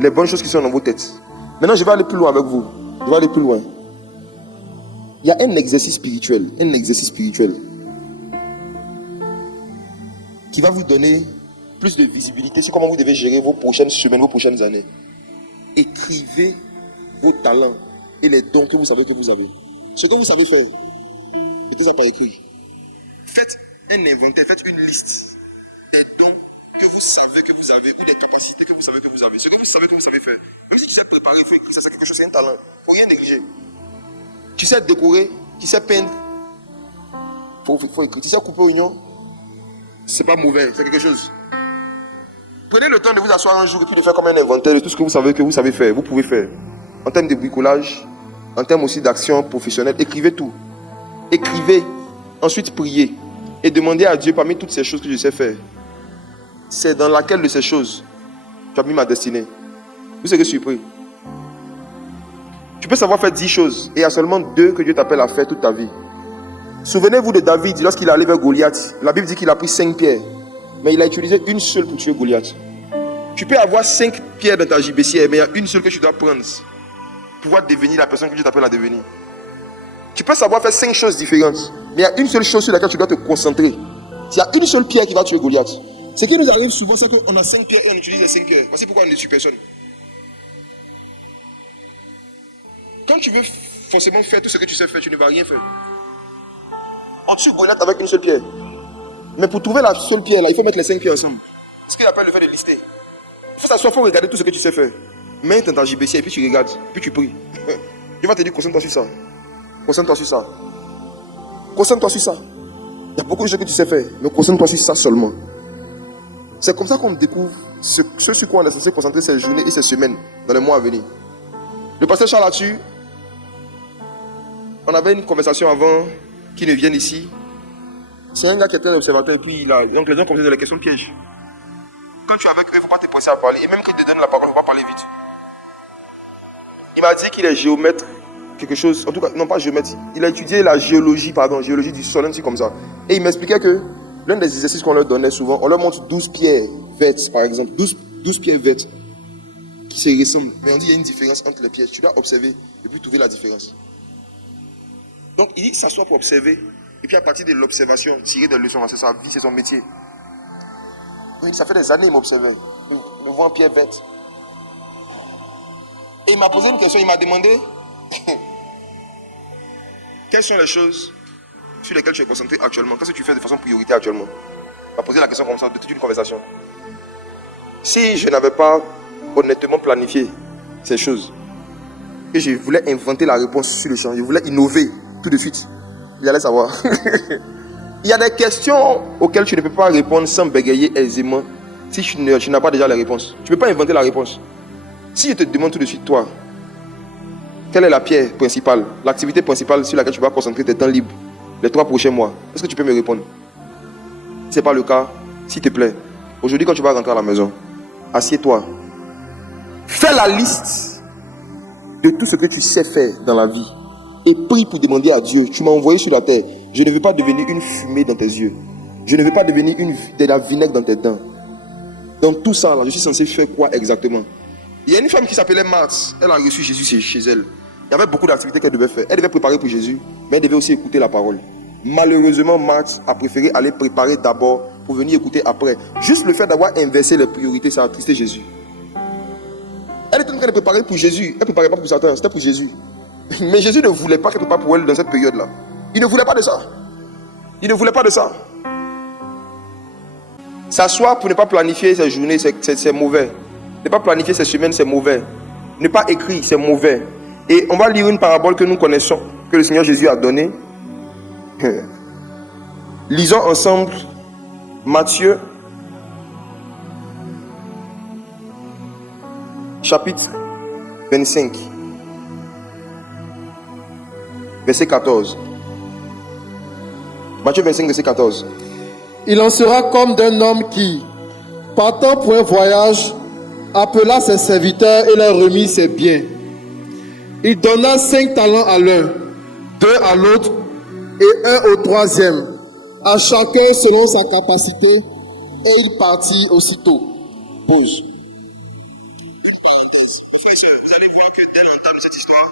les bonnes choses qui sont dans vos têtes. Maintenant, je vais aller plus loin avec vous. Je vais aller plus loin. Il y a un exercice spirituel qui va vous donner plus de visibilité sur comment vous devez gérer vos prochaines semaines, vos prochaines années. Écrivez vos talents et les dons que vous savez que vous avez. Ce que vous savez faire, mettez ça par écrit. Faites un inventaire, faites une liste des dons que vous savez que vous avez ou des capacités que vous savez que vous avez. Ce que vous savez que vous savez faire. Même si tu sais préparer, il faut écrire ça, c'est quelque chose, c'est un talent. Il ne faut rien négliger. Tu sais décorer, tu sais peindre, il faut écrire. Tu sais couper oignon, c'est pas mauvais, c'est quelque chose. Prenez le temps de vous asseoir un jour et puis de faire comme un inventaire de tout ce que vous savez faire, vous pouvez faire. En termes de bricolage, en termes aussi d'action professionnelle, écrivez tout. Écrivez, ensuite priez et demandez à Dieu parmi toutes ces choses que je sais faire. C'est dans laquelle de ces choses tu as mis ma destinée. Vous serez surpris. Tu peux savoir faire 10 choses et il y a seulement 2 que Dieu t'appelle à faire toute ta vie. Souvenez-vous de David lorsqu'il est allé vers Goliath. La Bible dit qu'il a pris 5 pierres, mais il a utilisé une seule pour tuer Goliath. Tu peux avoir 5 pierres dans ta gibecière, mais il y a une seule que tu dois prendre pour pouvoir devenir la personne que Dieu t'appelle à devenir. Tu peux savoir faire 5 choses différentes, mais il y a une seule chose sur laquelle tu dois te concentrer. Il y a une seule pierre qui va tuer Goliath. Ce qui nous arrive souvent, c'est qu'on a 5 pierres et on utilise les 5 pierres. Voici pourquoi on ne tue personne. Quand tu veux forcément faire tout ce que tu sais faire, tu ne vas rien faire. On tue Goliath avec une seule pierre. Mais pour trouver la seule pierre, là, il faut mettre les 5 pierres ensemble. Ce qu'il appelle le fait de lister. Il faut s'asseoir, il faut regarder tout ce que tu sais faire. Mets dans ta JBC et puis tu regardes, puis tu pries. Dieu va te dire, concentre-toi sur ça. Concentre-toi sur ça. Concentre-toi sur ça. Il y a beaucoup de choses que tu sais faire, mais concentre-toi sur ça seulement. C'est comme ça qu'on découvre ce sur quoi on est censé concentrer ces journées et ces semaines dans les mois à venir. Le pasteur Charles là-dessus, on avait une conversation avant qu'il ne vienne ici. C'est un gars qui était un observateur et puis donc les gens commençaient dans les questions pièges. Quand tu es avec eux, il ne faut pas te presser à parler. Et même qu'ils te donnent la parole, il ne faut pas parler vite. Il m'a dit qu'il est géomètre, quelque chose, en tout cas, non pas géomètre, il a étudié la géologie du sol, un truc comme ça. Et il m'expliquait que l'un des exercices qu'on leur donnait souvent, on leur montre 12 pierres vertes, par exemple, 12 pierres vertes qui se ressemblent. Mais on dit qu'il y a une différence entre les pierres. Tu dois observer et puis trouver la différence. Donc il dit que ça soit pour observer. Et puis à partir de l'observation, tirer des leçons, c'est sa vie, c'est son métier. Oui, ça fait des années qu'il m'observait. Me voit en pierre verte. Et il m'a posé une question, il m'a demandé quelles sont les choses sur lesquelles tu es concentré actuellement. Qu'est-ce que tu fais de façon prioritaire actuellement? Il m'a posé la question comme ça, de toute une conversation. Si je n'avais pas honnêtement planifié ces choses, que je voulais inventer la réponse sur le champ, je voulais innover tout de suite, il allait savoir. Il y a des questions auxquelles tu ne peux pas répondre sans bégayer aisément si tu n'as pas déjà la réponse. Tu ne peux pas inventer la réponse. Si je te demande tout de suite, toi, quelle est la pierre principale, l'activité principale sur laquelle tu vas concentrer tes temps libres les 3 prochains mois, est-ce que tu peux me répondre? Si ce n'est pas le cas, s'il te plaît, aujourd'hui quand tu vas rentrer à la maison, assieds-toi. Fais la liste de tout ce que tu sais faire dans la vie et prie pour demander à Dieu, tu m'as envoyé sur la terre, je ne veux pas devenir une fumée dans tes yeux. Je ne veux pas devenir de la vinaigre dans tes dents. Dans tout ça, là, je suis censé faire quoi exactement? Il y a une femme qui s'appelait Marthe. Elle a reçu Jésus chez elle. Il y avait beaucoup d'activités qu'elle devait faire. Elle devait préparer pour Jésus, mais elle devait aussi écouter la parole. Malheureusement, Marthe a préféré aller préparer d'abord pour venir écouter après. Juste le fait d'avoir inversé les priorités, ça a attristé Jésus. Elle était en train de préparer pour Jésus. Elle ne préparait pas pour Satan, c'était pour Jésus. Mais Jésus ne voulait pas qu'elle prépare pour elle dans cette période-là. Il ne voulait pas de ça. Il ne voulait pas de ça. S'asseoir pour ne pas planifier ses journées, c'est mauvais. Ne pas planifier ses semaines, c'est mauvais. Ne pas écrire, c'est mauvais. Et on va lire une parabole que nous connaissons, que le Seigneur Jésus a donnée. Lisons ensemble Matthieu, chapitre 25, verset 14. Matthieu 25, verset 14. Il en sera comme d'un homme qui, partant pour un voyage, appela ses serviteurs et leur remit ses biens. Il donna 5 talents à l'un, 2 à l'autre et 1 au troisième, à chacun selon sa capacité, et il partit aussitôt. Pause. Une parenthèse. Frères et sœurs, vous allez voir que dès l'entame de cette histoire,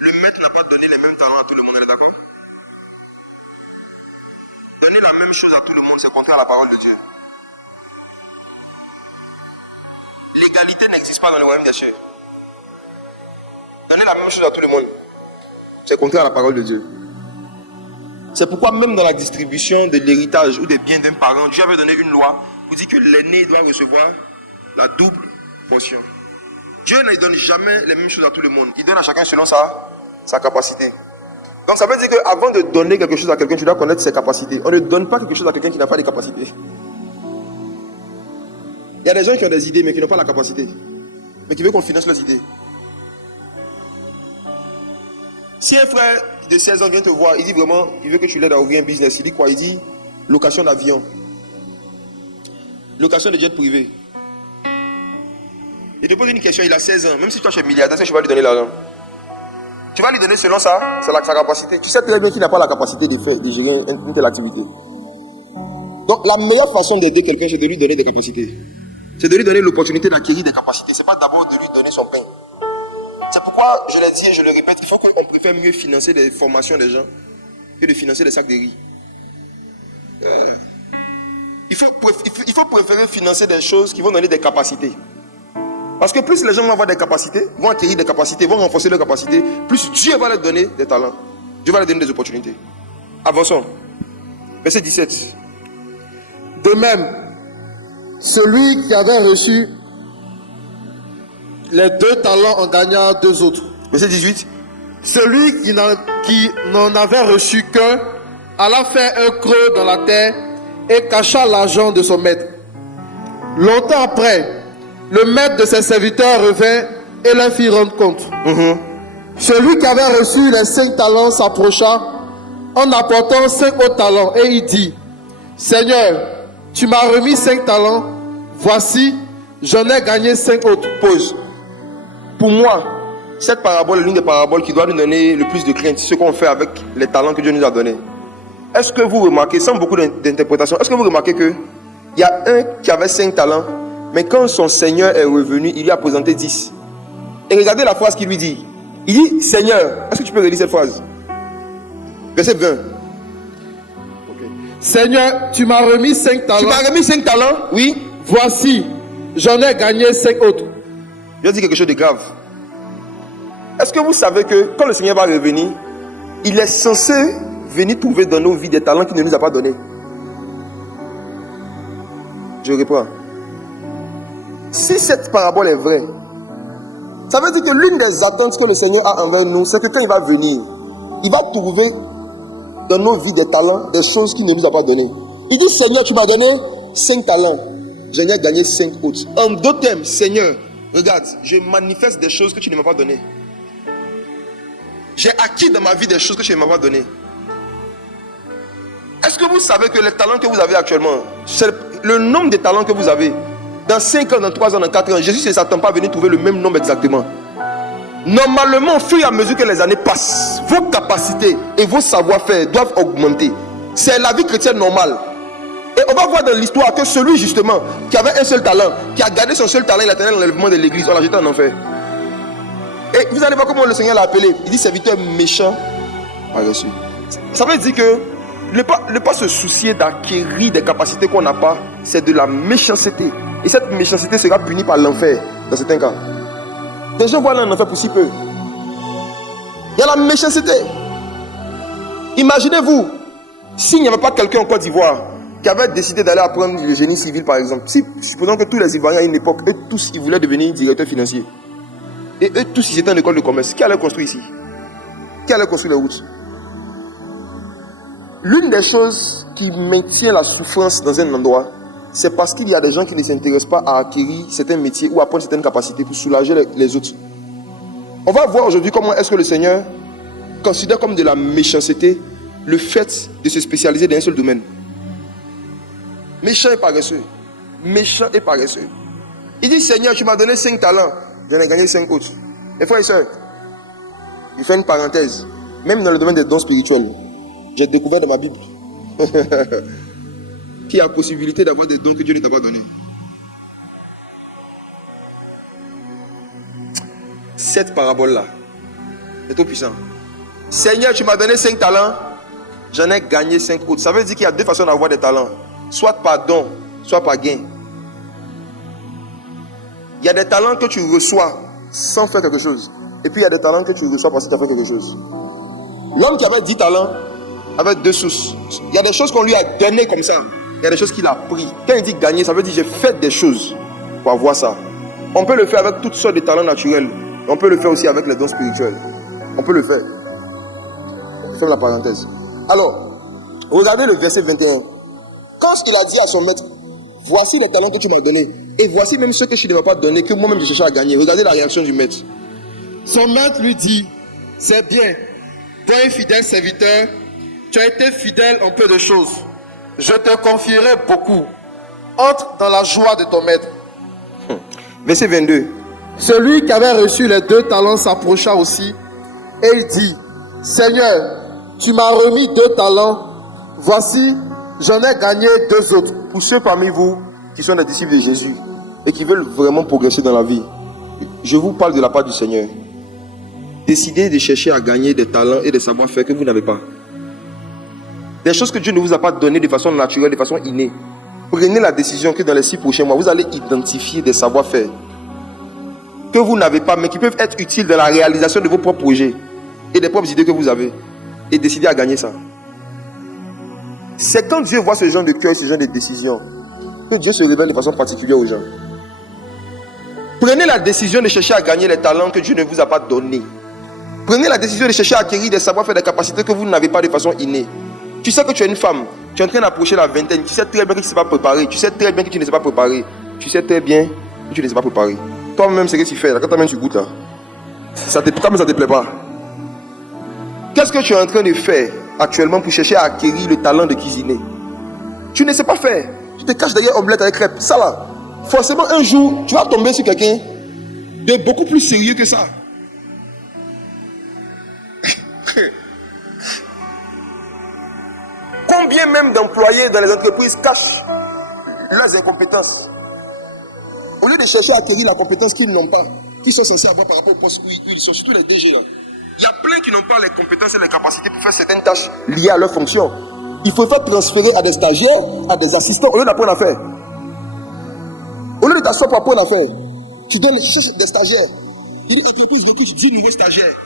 le maître n'a pas donné les mêmes talents à tout le monde, on est d'accord? Donner la même chose à tout le monde, c'est contraire à la parole de Dieu. L'égalité n'existe pas dans le royaume des cieux. Donner la même chose à tout le monde, c'est contraire à la parole de Dieu. C'est pourquoi même dans la distribution de l'héritage ou des biens d'un parent, Dieu avait donné une loi pour dire que l'aîné doit recevoir la double portion. Dieu ne donne jamais les mêmes choses à tout le monde. Il donne à chacun selon sa capacité. Donc ça veut dire qu'avant de donner quelque chose à quelqu'un, tu dois connaître ses capacités. On ne donne pas quelque chose à quelqu'un qui n'a pas de capacités. Il y a des gens qui ont des idées mais qui n'ont pas la capacité. Mais qui veulent qu'on finance leurs idées. Si un frère de 16 ans vient te voir, il dit vraiment, il veut que tu l'aides à ouvrir un business. Il dit quoi? Il dit location d'avion. Location de jet privé. Il te pose une question, il a 16 ans. Même si toi tu es milliardaire, tu vas lui donner l'argent. Tu vas lui donner selon ça, c'est sa capacité. Tu sais très bien qu'il n'a pas la capacité de gérer une telle activité. Donc la meilleure façon d'aider quelqu'un, c'est de lui donner des capacités. C'est de lui donner l'opportunité d'acquérir des capacités. Ce n'est pas d'abord de lui donner son pain. C'est pourquoi, je l'ai dit et je le répète, il faut qu'on préfère mieux financer des formations des gens que de financer des sacs de riz. Il faut préférer financer des choses qui vont donner des capacités. Parce que plus les gens vont avoir des capacités, vont acquérir des capacités, vont renforcer leurs capacités, plus Dieu va leur donner des talents. Dieu va leur donner des opportunités. Avançons. Verset 17. De même, celui qui avait reçu les 2 talents en gagna 2 autres. Verset 18. Celui qui n'en avait reçu qu'un alla faire un creux dans la terre et cacha l'argent de son maître. Longtemps après, le maître de ses serviteurs revint et leur fit rendre compte. Celui qui avait reçu les 5 talents s'approcha en apportant 5 autres talents et il dit: Seigneur, tu m'as remis 5 talents, voici, j'en ai gagné 5 autres. Pause. Pour moi, cette parabole est l'une des paraboles qui doit nous donner le plus de crainte, ce qu'on fait avec les talents que Dieu nous a donnés. Est-ce que vous remarquez, sans beaucoup d'interprétation, est-ce que vous remarquez qu'il y a un qui avait 5 talents, mais quand son Seigneur est revenu, il lui a présenté 10. Et regardez la phrase qu'il lui dit. Il dit: Seigneur, est-ce que tu peux relire cette phrase? Verset 20. Okay. Seigneur, tu m'as remis 5 talents. Tu m'as remis 5 talents? Oui. Voici, j'en ai gagné 5 autres. Je vais dire quelque chose de grave. Est-ce que vous savez que quand le Seigneur va revenir, il est censé venir trouver dans nos vies des talents qu'il ne nous a pas donnés? Je reprends. Si cette parabole est vraie, ça veut dire que l'une des attentes que le Seigneur a envers nous, c'est que quand il va venir, il va trouver dans nos vies des talents, des choses qu'il ne nous a pas données. Il dit: Seigneur, tu m'as donné 5 talents, j'en ai gagné 5 autres. En d'autres termes, Seigneur, regarde, je manifeste des choses que tu ne m'as pas données. J'ai acquis dans ma vie des choses que tu ne m'as pas données. Est-ce que vous savez que les talents que vous avez actuellement, c'est le nombre de talents que vous avez, dans 5 ans, dans 3 ans, dans 4 ans, Jésus ne s'attend pas à venir trouver le même nombre exactement. Normalement, au fur et à mesure que les années passent, vos capacités et vos savoir-faire doivent augmenter. C'est la vie chrétienne normale. Et on va voir dans l'histoire que celui justement qui avait un seul talent, qui a gardé son seul talent, il a tenu l'enlèvement de l'église, on l'a jeté en enfer. Et vous allez voir comment le Seigneur l'a appelé. Il dit: serviteur méchant, paresseux. Ça veut dire que ne pas se soucier d'acquérir des capacités qu'on n'a pas, c'est de la méchanceté. Et cette méchanceté sera punie par l'enfer, dans certains cas. Des gens vont aller en enfer pour si peu. Il y a la méchanceté. Imaginez-vous, s'il n'y avait pas quelqu'un en Côte d'Ivoire qui avait décidé d'aller apprendre le génie civil, par exemple. Si, supposons que tous les Ivoiriens à une époque, eux tous, ils voulaient devenir directeurs financiers. Et eux tous, ils étaient en école de commerce. Qui allait construire ici? Qui allait construire les routes? L'une des choses qui maintient la souffrance dans un endroit, c'est parce qu'il y a des gens qui ne s'intéressent pas à acquérir certains métiers ou à apprendre certaines capacités pour soulager les autres. On va voir aujourd'hui comment est-ce que le Seigneur considère comme de la méchanceté le fait de se spécialiser dans un seul domaine. Méchant et paresseux. Méchant et paresseux. Il dit: Seigneur, tu m'as donné 5 talents, j'en ai gagné 5 autres. Et frères et sœurs, je fais une parenthèse. Même dans le domaine des dons spirituels, j'ai découvert dans ma Bible qu'il y a la possibilité d'avoir des dons que Dieu ne t'a pas donnés. cette parabole-là. C'est trop puissant. Seigneur, tu m'as donné 5 talents, j'en ai gagné 5 autres. Ça veut dire qu'il y a 2 façons d'avoir des talents. Soit par don, soit par gain. Il y a des talents que tu reçois sans faire quelque chose. Et puis il y a des talents que tu reçois parce que tu as fait quelque chose. L'homme qui avait 10 talents avait 2 sources. Il y a des choses qu'on lui a données comme ça. Il y a des choses qu'il a pris. Quand il dit gagner, ça veut dire j'ai fait des choses pour avoir ça. On peut le faire avec toutes sortes de talents naturels. On peut le faire aussi avec les dons spirituels. On peut le faire. Je ferme la parenthèse. Alors, regardez le verset 21. Quand il a dit à son maître, voici les talents que tu m'as donnés, et voici même ceux que je ne m'ai pas donnés, que moi-même je cherchais à gagner. Regardez la réaction du maître. Son maître lui dit, c'est bien, toi un fidèle serviteur, tu as été fidèle en peu de choses. Je te confierai beaucoup. Entre dans la joie de ton maître. Verset 22. Celui qui avait reçu les 2 talents s'approcha aussi et il dit, Seigneur, tu m'as remis 2 talents. Voici, j'en ai gagné 2 autres. Pour ceux parmi vous qui sont des disciples de Jésus et qui veulent vraiment progresser dans la vie, je vous parle de la part du Seigneur. Décidez de chercher à gagner des talents et des savoir-faire que vous n'avez pas. Des choses que Dieu ne vous a pas données de façon naturelle, de façon innée. Prenez la décision que dans les 6 prochains mois, vous allez identifier des savoir-faire que vous n'avez pas, mais qui peuvent être utiles dans la réalisation de vos propres projets et des propres idées que vous avez. Et décidez à gagner ça. C'est quand Dieu voit ce genre de cœur, ce genre de décision, que Dieu se révèle de façon particulière aux gens. Prenez la décision de chercher à gagner les talents que Dieu ne vous a pas donnés. Prenez la décision de chercher à acquérir des savoir-faire, des capacités que vous n'avez pas de façon innée. Tu sais que tu es une femme, tu es en train d'approcher la vingtaine, tu sais très bien que tu ne sais pas préparer, tu sais très bien que tu ne sais pas préparer, tu sais très bien que tu ne sais pas préparer. Toi-même, c'est ce que tu fais, là, quand toi-même tu goûtes là, toi-même ça ne te plaît pas. Qu'est-ce que tu es en train de faire actuellement pour chercher à acquérir le talent de cuisiner? Tu ne sais pas faire. Tu te caches derrière omelette avec crêpes. Ça là, forcément un jour, tu vas tomber sur quelqu'un de beaucoup plus sérieux que ça. Combien même d'employés dans les entreprises cachent leurs incompétences? Au lieu de chercher à acquérir la compétence qu'ils n'ont pas, qu'ils sont censés avoir par rapport au poste où ils sont, surtout les DG là. Il y a plein qui n'ont pas les compétences et les capacités pour faire certaines tâches liées à leur fonction. Il faut faire transférer à des stagiaires, à des assistants, au lieu d'apprendre à faire. Au lieu de t'asseoir pour apprendre à faire, tu cherches des stagiaires. Il dit entreprise recrute 10 nouveaux stagiaires.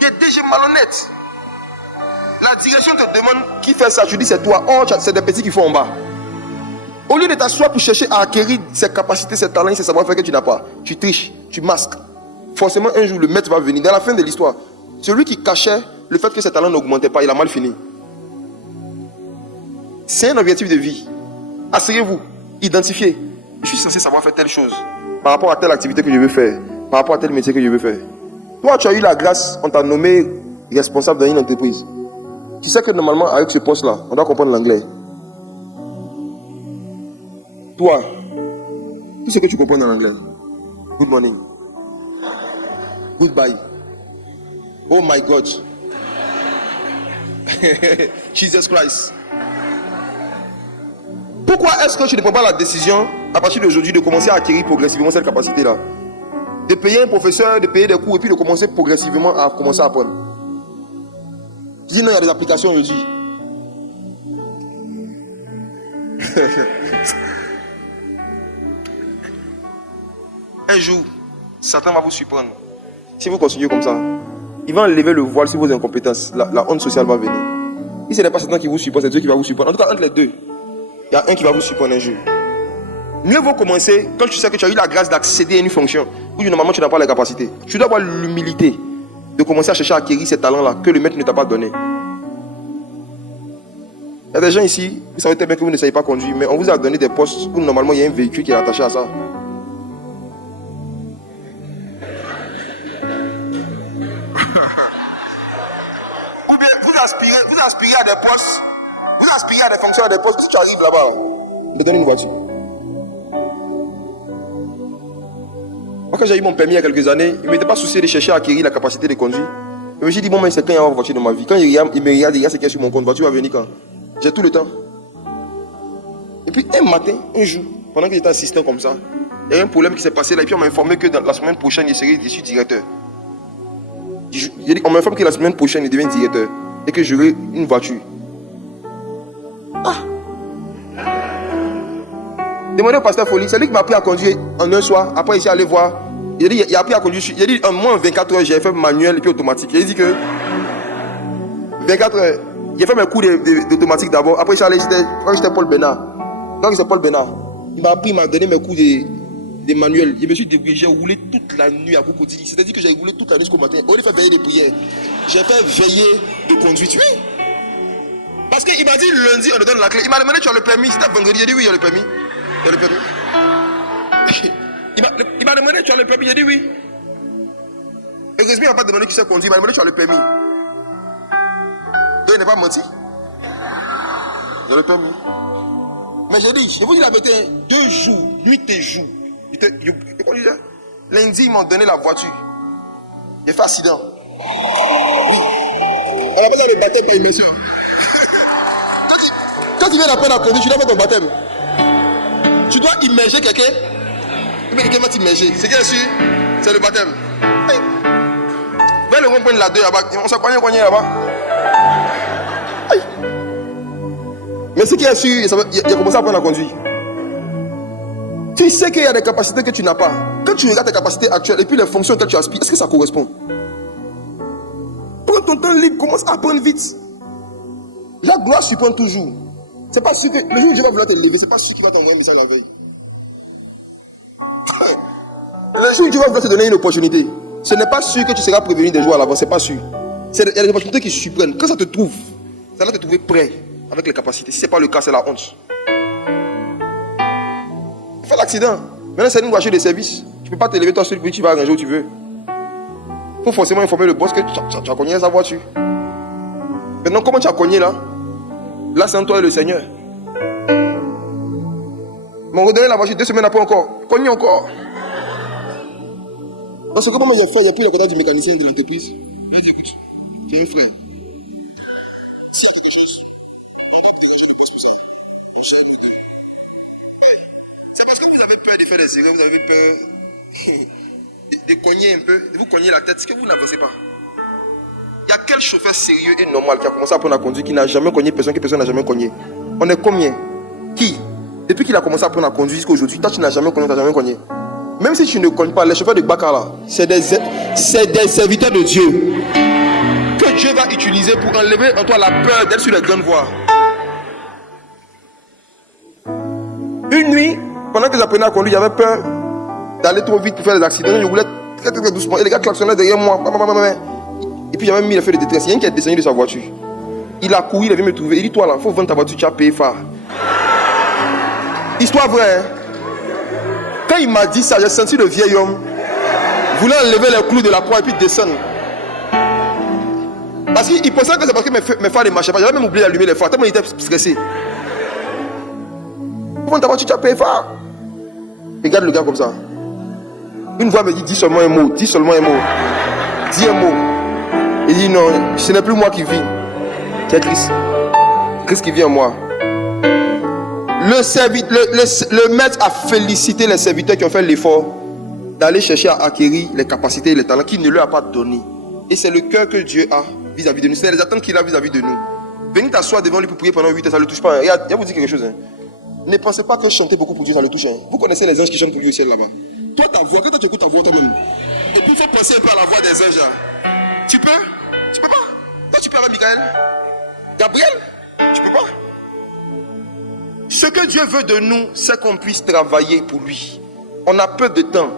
Des DG malhonnêtes. La direction te demande qui fait ça. Tu dis c'est toi. Oh, c'est des petits qui font en bas. Au lieu de t'asseoir pour chercher à acquérir ces capacités, ces talents, ces savoir-faire que tu n'as pas, tu triches, tu masques. Forcément, un jour, le maître va venir. Dans la fin de l'histoire, celui qui cachait le fait que ses talents n'augmentaient pas, il a mal fini. C'est un objectif de vie. Asseyez-vous, identifiez. Je suis censé savoir faire telle chose par rapport à telle activité que je veux faire, par rapport à tel métier que je veux faire. Toi, tu as eu la grâce, on t'a nommé responsable d'une entreprise. Tu sais que normalement, avec ce poste-là, on doit comprendre l'anglais. Toi, tout ce que tu comprends dans l'anglais. Good morning. Goodbye. Oh my God. Jesus Christ. Pourquoi est-ce que tu ne prends pas la décision, à partir d'aujourd'hui, de commencer à acquérir progressivement cette capacité-là? De payer un professeur, de payer des cours, et puis de commencer progressivement à commencer à apprendre. Tu dis non, il y a des applications aujourd'hui. Un jour, Satan va vous surprendre. Si vous continuez comme ça, il va enlever le voile sur vos incompétences. La honte sociale va venir. Si ce n'est pas Satan qui vous surprend, c'est Dieu qui va vous surprendre. En tout cas, entre les deux, il y a un qui va vous surprendre un jour. Mieux vaut commencer quand tu sais que tu as eu la grâce d'accéder à une fonction où normalement tu n'as pas les capacités. Tu dois avoir l'humilité de commencer à chercher à acquérir ces talents-là que le maître ne t'a pas donné. Il y a des gens ici, vous savez très bien que vous ne savez pas conduire, mais on vous a donné des postes où normalement il y a un véhicule qui est attaché à ça. Ou bien vous aspirez à des postes, vous aspirez à des fonctions, à des postes. Si tu arrives là-bas, on te donne une voiture. Moi, quand j'ai eu mon permis il y a quelques années, il ne m'était pas soucié de chercher à acquérir la capacité de conduire. Je me suis dit, bon, mais c'est quand il y a une voiture dans ma vie. Quand il me regarde, il y a ce qu'il y a sur mon compte. Voiture va venir quand? J'ai tout le temps. Et puis, un matin, un jour, pendant que j'étais assistant comme ça, Il y a un problème qui s'est passé là, et puis on m'a informé que dans la semaine prochaine, je suis directeur. On m'informe que la semaine prochaine, il devient directeur et que j'aurai une voiture. Ah! Demandez au pasteur Folie, c'est lui qui m'a appris à conduire en un soir. Après, il s'est allé voir. Il a appris à conduire. Il a dit en moins 24 heures, j'ai fait manuel et puis automatique. Il a dit que 24 heures, j'ai fait mes cours d'automatique d'abord. Après, quand j'étais Paul Bénard. Quand j'étais Paul Bénard, il m'a appris, il m'a donné mes cours de manuel. Je me suis débrouillé, j'ai roulé toute la nuit à Cocody. C'est-à-dire que j'ai roulé toute la nuit jusqu'au matin. Au lieu de faire veiller des prières, j'ai fait veiller de conduite. Oui. Parce qu'il m'a dit lundi, on te donne la clé. Il m'a demandé, tu as le permis. C'était vendredi. J'ai dit oui, il y a le permis. Il y a le permis. Il m'a demandé, tu as le permis. J'ai dit oui. Heureusement, il m'a pas demandé qui sait conduire. Il m'a demandé, tu as le permis. Donc, il n'a pas menti. Il y a le permis. Mais j'ai dit, je vous dis la vérité, 2 jours, nuit et jour. Lundi, ils m'ont donné la voiture. J'ai fait accident. Oui. On appelle ça le baptême par immersion. Quand tu viens d'apprendre à conduire, tu dois faire ton baptême. Tu dois immerger quelqu'un. Mais quelqu'un va t'immerger. C'est bien sûr, c'est le baptême. Oui. Vers le rond-point de la 2 là-bas, on s'est cogné là-bas. Oui. Mais ce qui est sûr, il a commencé à apprendre à conduire. Tu sais qu'il y a des capacités que tu n'as pas. Quand tu regardes tes capacités actuelles et puis les fonctions auxquelles tu aspires, est-ce que ça correspond? Prends ton temps libre, commence à apprendre vite. La gloire surprend toujours. C'est pas sûr que le jour où Dieu va vouloir te lever, c'est pas sûr qu'il va t'envoyer un message la veille. Le jour où Dieu va vouloir te donner une opportunité, ce n'est pas sûr que tu seras prévenu des jours à l'avance, c'est pas sûr. Il y a des opportunités qui surprennent. Quand ça te trouve, ça va te trouver prêt avec les capacités. Si ce n'est pas le cas, c'est la honte. Fais l'accident. Maintenant, c'est une voiture de service. Tu ne peux pas te lever toi seul, puis tu vas arranger où tu veux. Il faut forcément informer le boss que tu as cogné sa voiture. Maintenant, comment tu as cogné là? Là, c'est entre toi et le Seigneur. M'ont redonné la voiture 2 semaines après encore. Cogné encore. Parce que comment j'ai fait, il n'y a plus le contact du mécanicien de l'entreprise. Je dis, écoute, tu es un frère. S'il y a quelque chose, c'est parce que vous avez peur de faire des erreurs, vous avez peur de cogner un peu, de vous cogner la tête, ce que vous n'avancez pas. Il y a quel chauffeur sérieux et normal qui a commencé à apprendre à conduire, qui n'a jamais cogné personne, que personne n'a jamais cogné? On est combien? Qui? Depuis qu'il a commencé à apprendre à conduire jusqu'à aujourd'hui, toi tu n'as jamais cogné, tu n'as jamais cogné. Même si tu ne cognes pas, les chauffeurs de Bakar là, c'est des serviteurs de Dieu. Que Dieu va utiliser pour enlever en toi la peur d'être sur les grandes voies. Une nuit, pendant que j'apprenais à conduire, j'avais peur d'aller trop vite pour faire des accidents. Je roulais très très doucement. Et les gars klaxonnaient derrière moi. Et puis j'avais mis les feux de détresse. Il y a un qui a descendu de sa voiture. Il a couru, il est venu me trouver. Il dit, toi là, il faut vendre ta voiture, tu as payé phare. Histoire vraie, hein? Quand il m'a dit ça, j'ai senti le vieil homme vouloir enlever les clous de la croix et puis descendre. Parce qu'il pensait que c'est parce que mes phares ne marchaient pas. J'avais même oublié d'allumer les phares, tellement il était stressé. Vendre ta voiture, tu as payé phare. Regarde le gars comme ça. Une voix me dit, dis seulement un mot, dis seulement un mot. Dis un mot. Il dit non, ce n'est plus moi qui vis. C'est Christ. Christ qui vit en moi. Le maître a félicité les serviteurs qui ont fait l'effort d'aller chercher à acquérir les capacités et les talents qu'il ne leur a pas donnés. Et c'est le cœur que Dieu a vis-à-vis de nous. C'est les attentes qu'il a vis-à-vis de nous. Venez t'asseoir devant lui pour prier pendant 8 heures, ça ne le touche pas. Regarde, je vais vous dire quelque chose. Hein. Ne pensez pas que chanter beaucoup pour Dieu, ça le touche. Hein. Vous connaissez les anges qui chantent pour lui au ciel là-bas. Toi, ta voix, quand tu écoutes ta voix toi-même, et puis il faut penser un peu à la voix des anges là. Tu peux? Tu peux pas? Toi, tu peux avec Michael? Gabriel? Tu peux pas? Ce que Dieu veut de nous, c'est qu'on puisse travailler pour lui. On a peu de temps.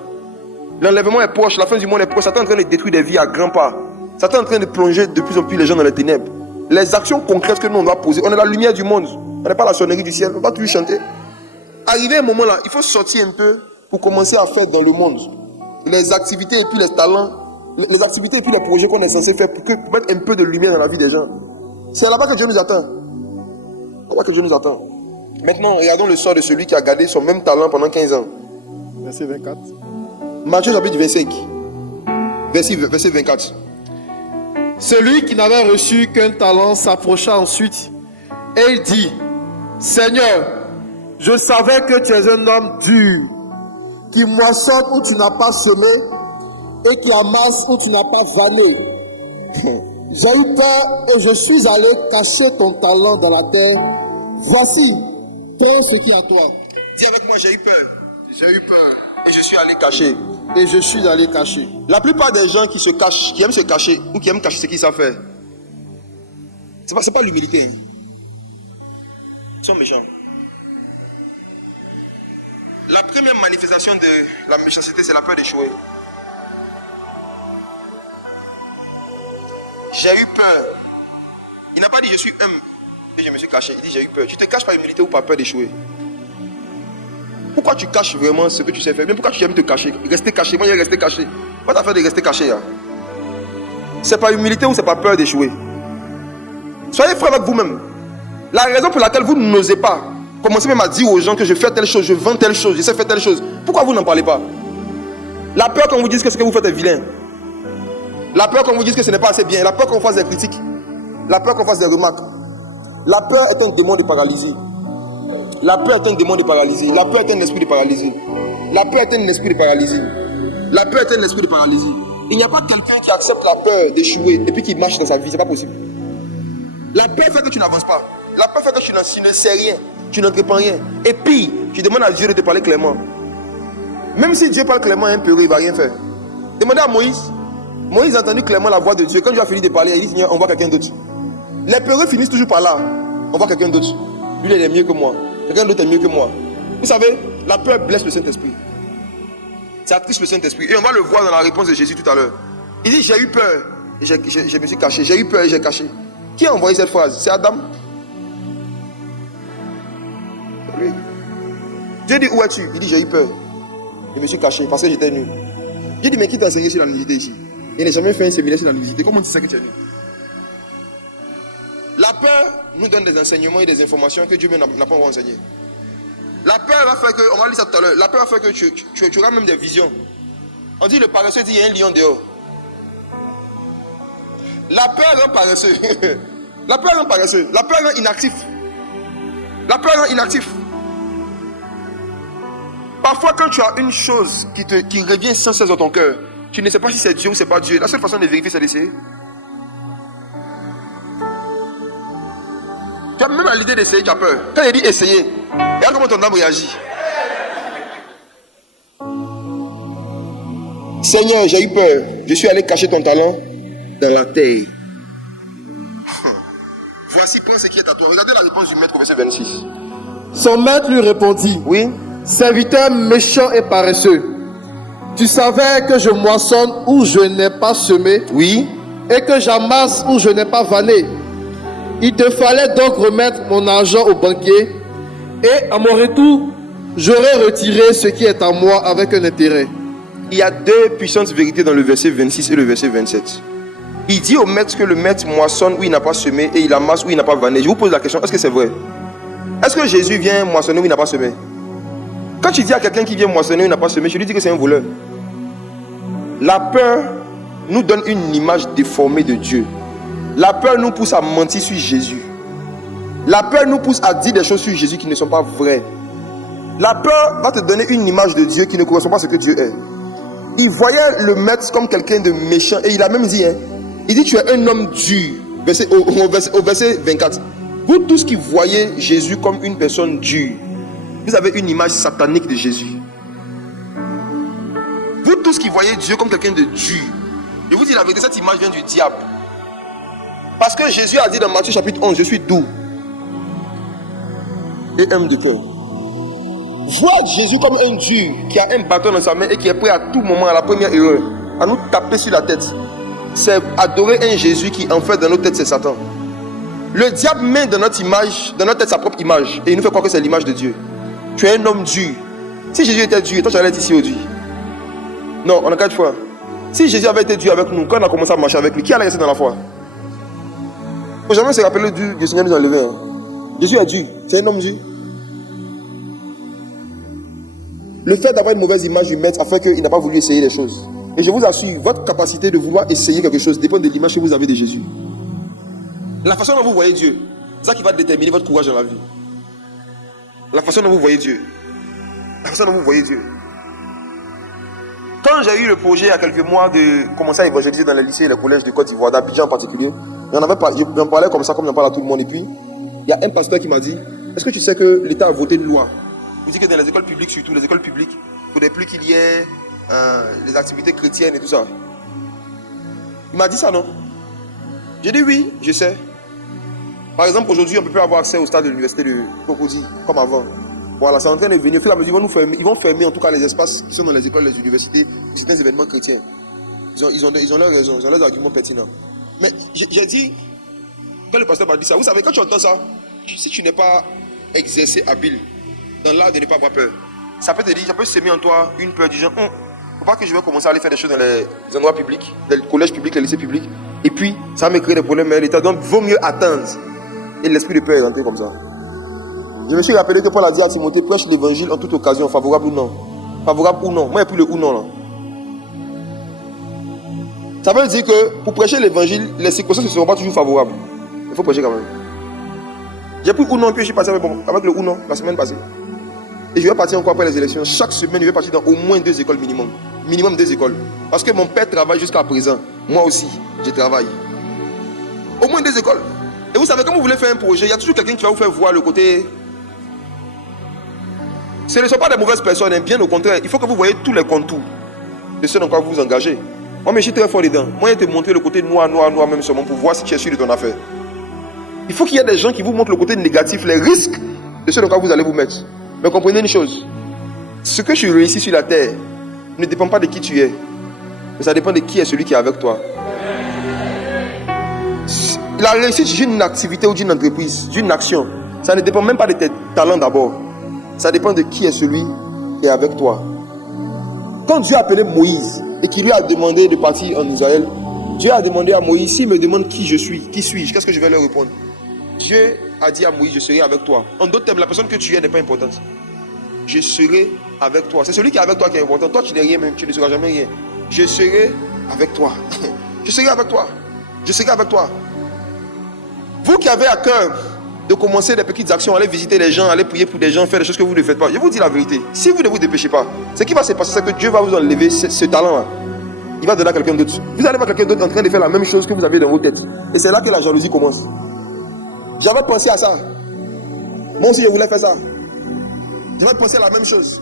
L'enlèvement est proche, la fin du monde est proche. Satan est en train de détruire des vies à grands pas. Satan est en train de plonger de plus en plus les gens dans les ténèbres. Les actions concrètes que nous on doit poser, on est la lumière du monde. On n'est pas la sonnerie du ciel, on ne va pas toujours chanter. Arrivé à un moment là, il faut sortir un peu pour commencer à faire dans le monde. Les activités et puis les talents, les activités et puis les projets qu'on est censé faire pour mettre un peu de lumière dans la vie des gens. C'est là-bas que Dieu nous attend. Là-bas que Dieu nous attend. Maintenant, regardons le sort de celui qui a gardé son même talent pendant 15 ans. Verset 24. Matthieu chapitre 25. Verset 24. Celui qui n'avait reçu qu'un talent s'approcha ensuite et il dit, Seigneur, je savais que tu es un homme dur, qui moissonne où tu n'as pas semé et qui amasse où tu n'as pas vanné. J'ai eu peur et je suis allé cacher ton talent dans la terre. Voici, prends ce qui est à toi. Dis avec moi, j'ai eu peur. J'ai eu peur. Et je suis allé cacher. Et je suis allé cacher. La plupart des gens qui se cachent, qui aiment se cacher ou qui aiment cacher ce qu'ils savent faire, c'est pas l'humilité. Hein. Ils sont méchants. La première manifestation de la méchanceté, c'est la peur d'échouer. J'ai eu peur. Il n'a pas dit je suis humble et je me suis caché. Il dit j'ai eu peur. Tu te caches par humilité ou par peur d'échouer? Pourquoi tu caches vraiment ce que tu sais faire? Bien pourquoi tu aimes te cacher? Rester caché. Moi, j'ai resté caché. Pas ta fait de rester caché. Hein? C'est par humilité ou c'est par peur d'échouer? Soyez franc avec vous-même. La raison pour laquelle vous n'osez pas commencer même à dire aux gens que je fais telle chose, je vends telle chose, je sais faire telle chose. Pourquoi vous n'en parlez pas? La peur qu'on vous dise que ce que vous faites est vilain. La peur qu'on vous dise que ce n'est pas assez bien. La peur qu'on fasse des critiques. La peur qu'on fasse des remarques. La peur est un démon de paralysie. La peur est un démon de paralysie. La peur est un esprit de paralysie. La peur est un esprit de paralysie. La peur est un esprit de paralysie. Il n'y a pas quelqu'un qui accepte la peur d'échouer et puis qui marche dans sa vie. C'est pas possible. La peur fait que tu n'avances pas. La peur fait que tu ne sais rien. Tu n'entreprends rien. Et puis, tu demandes à Dieu de te parler clairement. Même si Dieu parle clairement à un peureux, il ne va rien faire. Demandez à Moïse. Moïse a entendu clairement la voix de Dieu. Quand Dieu a fini de parler, il dit Seigneur, on voit quelqu'un d'autre. Les peureux finissent toujours par là. On voit quelqu'un d'autre. Lui, il est mieux que moi. Quelqu'un d'autre est mieux que moi. Vous savez, la peur blesse le Saint-Esprit. Ça attriste le Saint-Esprit. Et on va le voir dans la réponse de Jésus tout à l'heure. Il dit j'ai eu peur et je me suis caché. J'ai eu peur et j'ai caché. Qui a envoyé cette phrase? C'est Adam. Oui. Dieu dit où es-tu? Il dit j'ai eu peur. Je me suis caché parce que j'étais nu. Dieu dit mais qui t'a enseigné sur la nudité ici? Il n'a jamais fait un séminaire sur la nudité. Comment tu sais que tu es nu? La peur nous donne des enseignements et des informations que Dieu n'a pas encore enseigné. La peur va faire que, on va lire ça tout à l'heure, la peur va faire que tu auras même des visions. On dit le paresseux dit il y a un lion dehors. La peur rend paresseux. La peur rend paresseux. La peur rend inactif. La peur rend inactif. Parfois quand tu as une chose qui revient sans cesse dans ton cœur, tu ne sais pas si c'est Dieu ou c'est pas Dieu. La seule façon de vérifier c'est d'essayer. Tu as même à l'idée d'essayer, tu as peur. Quand il dit essayer, regarde comment ton âme réagit. Seigneur, j'ai eu peur. Je suis allé cacher ton talent dans la terre. Voici, prends ce qui est à toi. Regardez la réponse du maître au verset 26. Son maître lui répondit, Oui. serviteur méchant et paresseux, tu savais que je moissonne où je n'ai pas semé, Oui. et que j'amasse où je n'ai pas vanné. Il te fallait donc remettre mon argent au banquier, et à mon retour, j'aurais retiré ce qui est à moi avec un intérêt. Il y a deux puissantes vérités dans le verset 26 et le verset 27. Il dit au maître que le maître moissonne où il n'a pas semé et il amasse où il n'a pas vanné. Je vous pose la question, est-ce que c'est vrai? Est-ce que Jésus vient moissonner où il n'a pas semé? Quand tu dis à quelqu'un qui vient moissonner où il n'a pas semé, je lui dis que c'est un voleur. La peur nous donne une image déformée de Dieu. La peur nous pousse à mentir sur Jésus. La peur nous pousse à dire des choses sur Jésus qui ne sont pas vraies. La peur va te donner une image de Dieu qui ne correspond pas à ce que Dieu est. Il voyait le maître comme quelqu'un de méchant et il a même dit, il dit tu es un homme dur. Au verset 24. Vous tous qui voyez Jésus comme une personne dure, vous avez une image satanique de Jésus. Vous tous qui voyez Dieu comme quelqu'un de dur, je vous dis la vérité, cette image vient du diable. Parce que Jésus a dit dans Matthieu chapitre 11, je suis doux et humble de cœur. Voir Jésus comme un dur qui a un bâton dans sa main et qui est prêt à tout moment, à la première erreur, à nous taper sur la tête, c'est adorer un Jésus qui en fait dans nos têtes c'est Satan. Le diable met dans notre image, dans notre tête sa propre image et il nous fait croire que c'est l'image de Dieu. Tu es un homme dur. Si Jésus était dur, toi tu allais être ici aujourd'hui. Non, on a 4 fois. Si Jésus avait été dur avec nous, quand on a commencé à marcher avec lui, qui allait rester dans la foi? Il ne faut jamais se rappeler du Seigneur nous a enlevé. Jésus est dur, c'est un homme dur. Le fait d'avoir une mauvaise image du maître a fait qu'il n'a pas voulu essayer les choses. Et je vous assure, votre capacité de vouloir essayer quelque chose dépend de l'image que vous avez de Jésus. La façon dont vous voyez Dieu, c'est ça qui va déterminer votre courage dans la vie. La façon dont vous voyez Dieu. La façon dont vous voyez Dieu. Quand j'ai eu le projet il y a quelques mois de commencer à évangéliser dans les lycées et les collèges de Côte d'Ivoire, d'Abidjan en particulier, j'en parlais comme ça, comme j'en parle à tout le monde. Et puis, il y a un pasteur qui m'a dit, est-ce que tu sais que l'État a voté une loi? Il dit que dans les écoles publiques, surtout les écoles publiques, il ne faudrait plus qu'il y ait des activités chrétiennes et tout ça. Il m'a dit ça, non? J'ai dit oui, je sais. Par exemple, aujourd'hui, on ne peut plus avoir accès au stade de l'université de Cocody, comme avant. Voilà, c'est en train de venir. Au fur et à mesure, ils vont fermer en tout cas les espaces qui sont dans les écoles, les universités, pour certains événements chrétiens. Ils ont leur raison, ils ont leurs arguments pertinents. Mais j'ai dit, quand le pasteur m'a dit ça, vous savez, quand tu entends ça, si tu n'es pas exercé habile dans l'art de ne pas avoir peur, ça peut te dire, ça peut semer en toi une peur du genre, faut pas que je vais commencer à aller faire des choses dans les endroits publics, dans les collèges publics, les lycées publics, et puis ça va me créer des problèmes à l'État. Donc, vaut mieux attendre. Et l'esprit de peur est rentré comme ça. Je me suis rappelé que Paul a dit à Timothée, prêche l'évangile en toute occasion, favorable ou non. Favorable ou non. Moi, il n'y a plus le ou non là. Ça veut dire que pour prêcher l'évangile, les circonstances ne seront pas toujours favorables. Il faut prêcher quand même. J'ai pris ou non, puis je suis passé avec le ou non la semaine passée. Et je vais partir encore après les élections. Chaque semaine, je vais partir dans au moins 2 écoles minimum. Minimum 2 écoles. Parce que mon père travaille jusqu'à présent. Moi aussi, je travaille. Au moins 2 écoles. Et vous savez, quand vous voulez faire un projet, il y a toujours quelqu'un qui va vous faire voir le côté. Ce ne sont pas des mauvaises personnes, bien au contraire. Il faut que vous voyez tous les contours de ce dans quoi vous vous engagez. Moi, mais je suis très fort dedans. Moi, je vais te montrer le côté noir, même seulement pour voir si tu es sûr de ton affaire. Il faut qu'il y ait des gens qui vous montrent le côté négatif, les risques de ce dans quoi vous allez vous mettre. Mais comprenez une chose. Ce que tu réussis sur la terre ne dépend pas de qui tu es. Mais ça dépend de qui est celui qui est avec toi. La réussite d'une activité ou d'une entreprise, d'une action, ça ne dépend même pas de tes talents d'abord. Ça dépend de qui est celui qui est avec toi. Quand Dieu a appelé Moïse et qu'il lui a demandé de partir en Israël, Dieu a demandé à Moïse, s'il me demande qui je suis, qui suis-je, qu'est-ce que je vais leur répondre? Dieu a dit à Moïse, je serai avec toi. En d'autres termes, la personne que tu es n'est pas importante. Je serai avec toi. C'est celui qui est avec toi qui est important. Toi, tu n'es rien, même tu ne seras jamais rien. Je serai avec toi. Je serai avec toi. Je serai avec toi. Vous qui avez à cœur de commencer des petites actions, aller visiter les gens, aller prier pour des gens, faire des choses que vous ne faites pas, je vous dis la vérité. Si vous ne vous dépêchez pas, ce qui va se passer, c'est que Dieu va vous enlever ce talent-là. Il va donner à quelqu'un d'autre. Vous allez voir quelqu'un d'autre en train de faire la même chose que vous avez dans vos têtes. Et c'est là que la jalousie commence. J'avais pensé à ça. Moi aussi, je voulais faire ça. J'avais pensé à la même chose.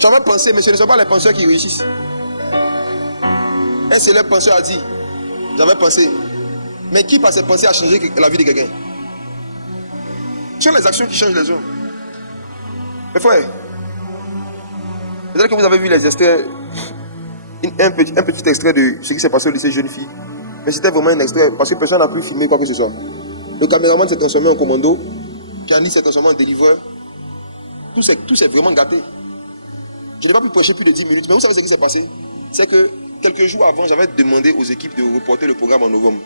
J'avais pensé, mais ce ne sont pas les penseurs qui réussissent. Un célèbre penseur a dit, j'avais pensé. Mais qui par ses pensées a changé la vie de quelqu'un? Ce sont les actions qui changent les hommes. Mes frères, peut-être que vous avez vu les extraits, un petit extrait de ce qui s'est passé au lycée jeune fille. Mais c'était vraiment un extrait parce que personne n'a pu filmer quoi que ce soit. Le caméraman s'est transformé en commando, Pianiste s'est transformé en délivreur. Tout s'est vraiment gâté. Je n'ai pas pu prêcher plus de 10 minutes, mais vous savez ce qui s'est passé? C'est que quelques jours avant, j'avais demandé aux équipes de reporter le programme en novembre.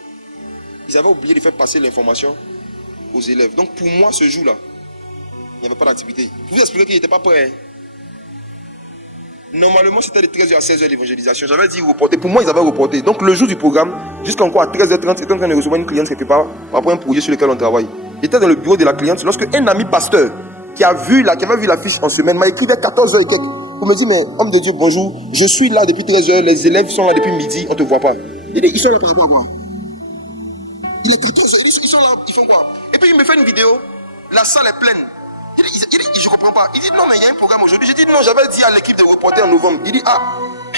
Ils avaient oublié de faire passer l'information aux élèves. Donc pour moi, ce jour-là, il n'y avait pas d'activité. Je vous expliquer qu'il n'était pas prêt. Normalement, c'était de 13h à 16h l'évangélisation. J'avais dit reporter. Pour moi, ils avaient reporté. Donc le jour du programme, jusqu'encore à 13h30, j'étais en train de recevoir une cliente quelque part après un projet sur lequel on travaille. J'étais dans le bureau de la cliente lorsque un ami pasteur qui avait vu l'affiche en semaine m'a écrit vers 14h et quelques. Pour me dire, mais homme de Dieu, bonjour, je suis là depuis 13h, les élèves sont là depuis midi, on ne te voit pas. Il dit, ils sont là par rapport à quoi? Il est 14h, ils sont là, ils font quoi? Et puis il me fait une vidéo, la salle est pleine. Il dit, je ne comprends pas. Il dit, non, mais il y a un programme aujourd'hui. J'ai dit, non, j'avais dit à l'équipe de reporter en novembre. Il dit, ah,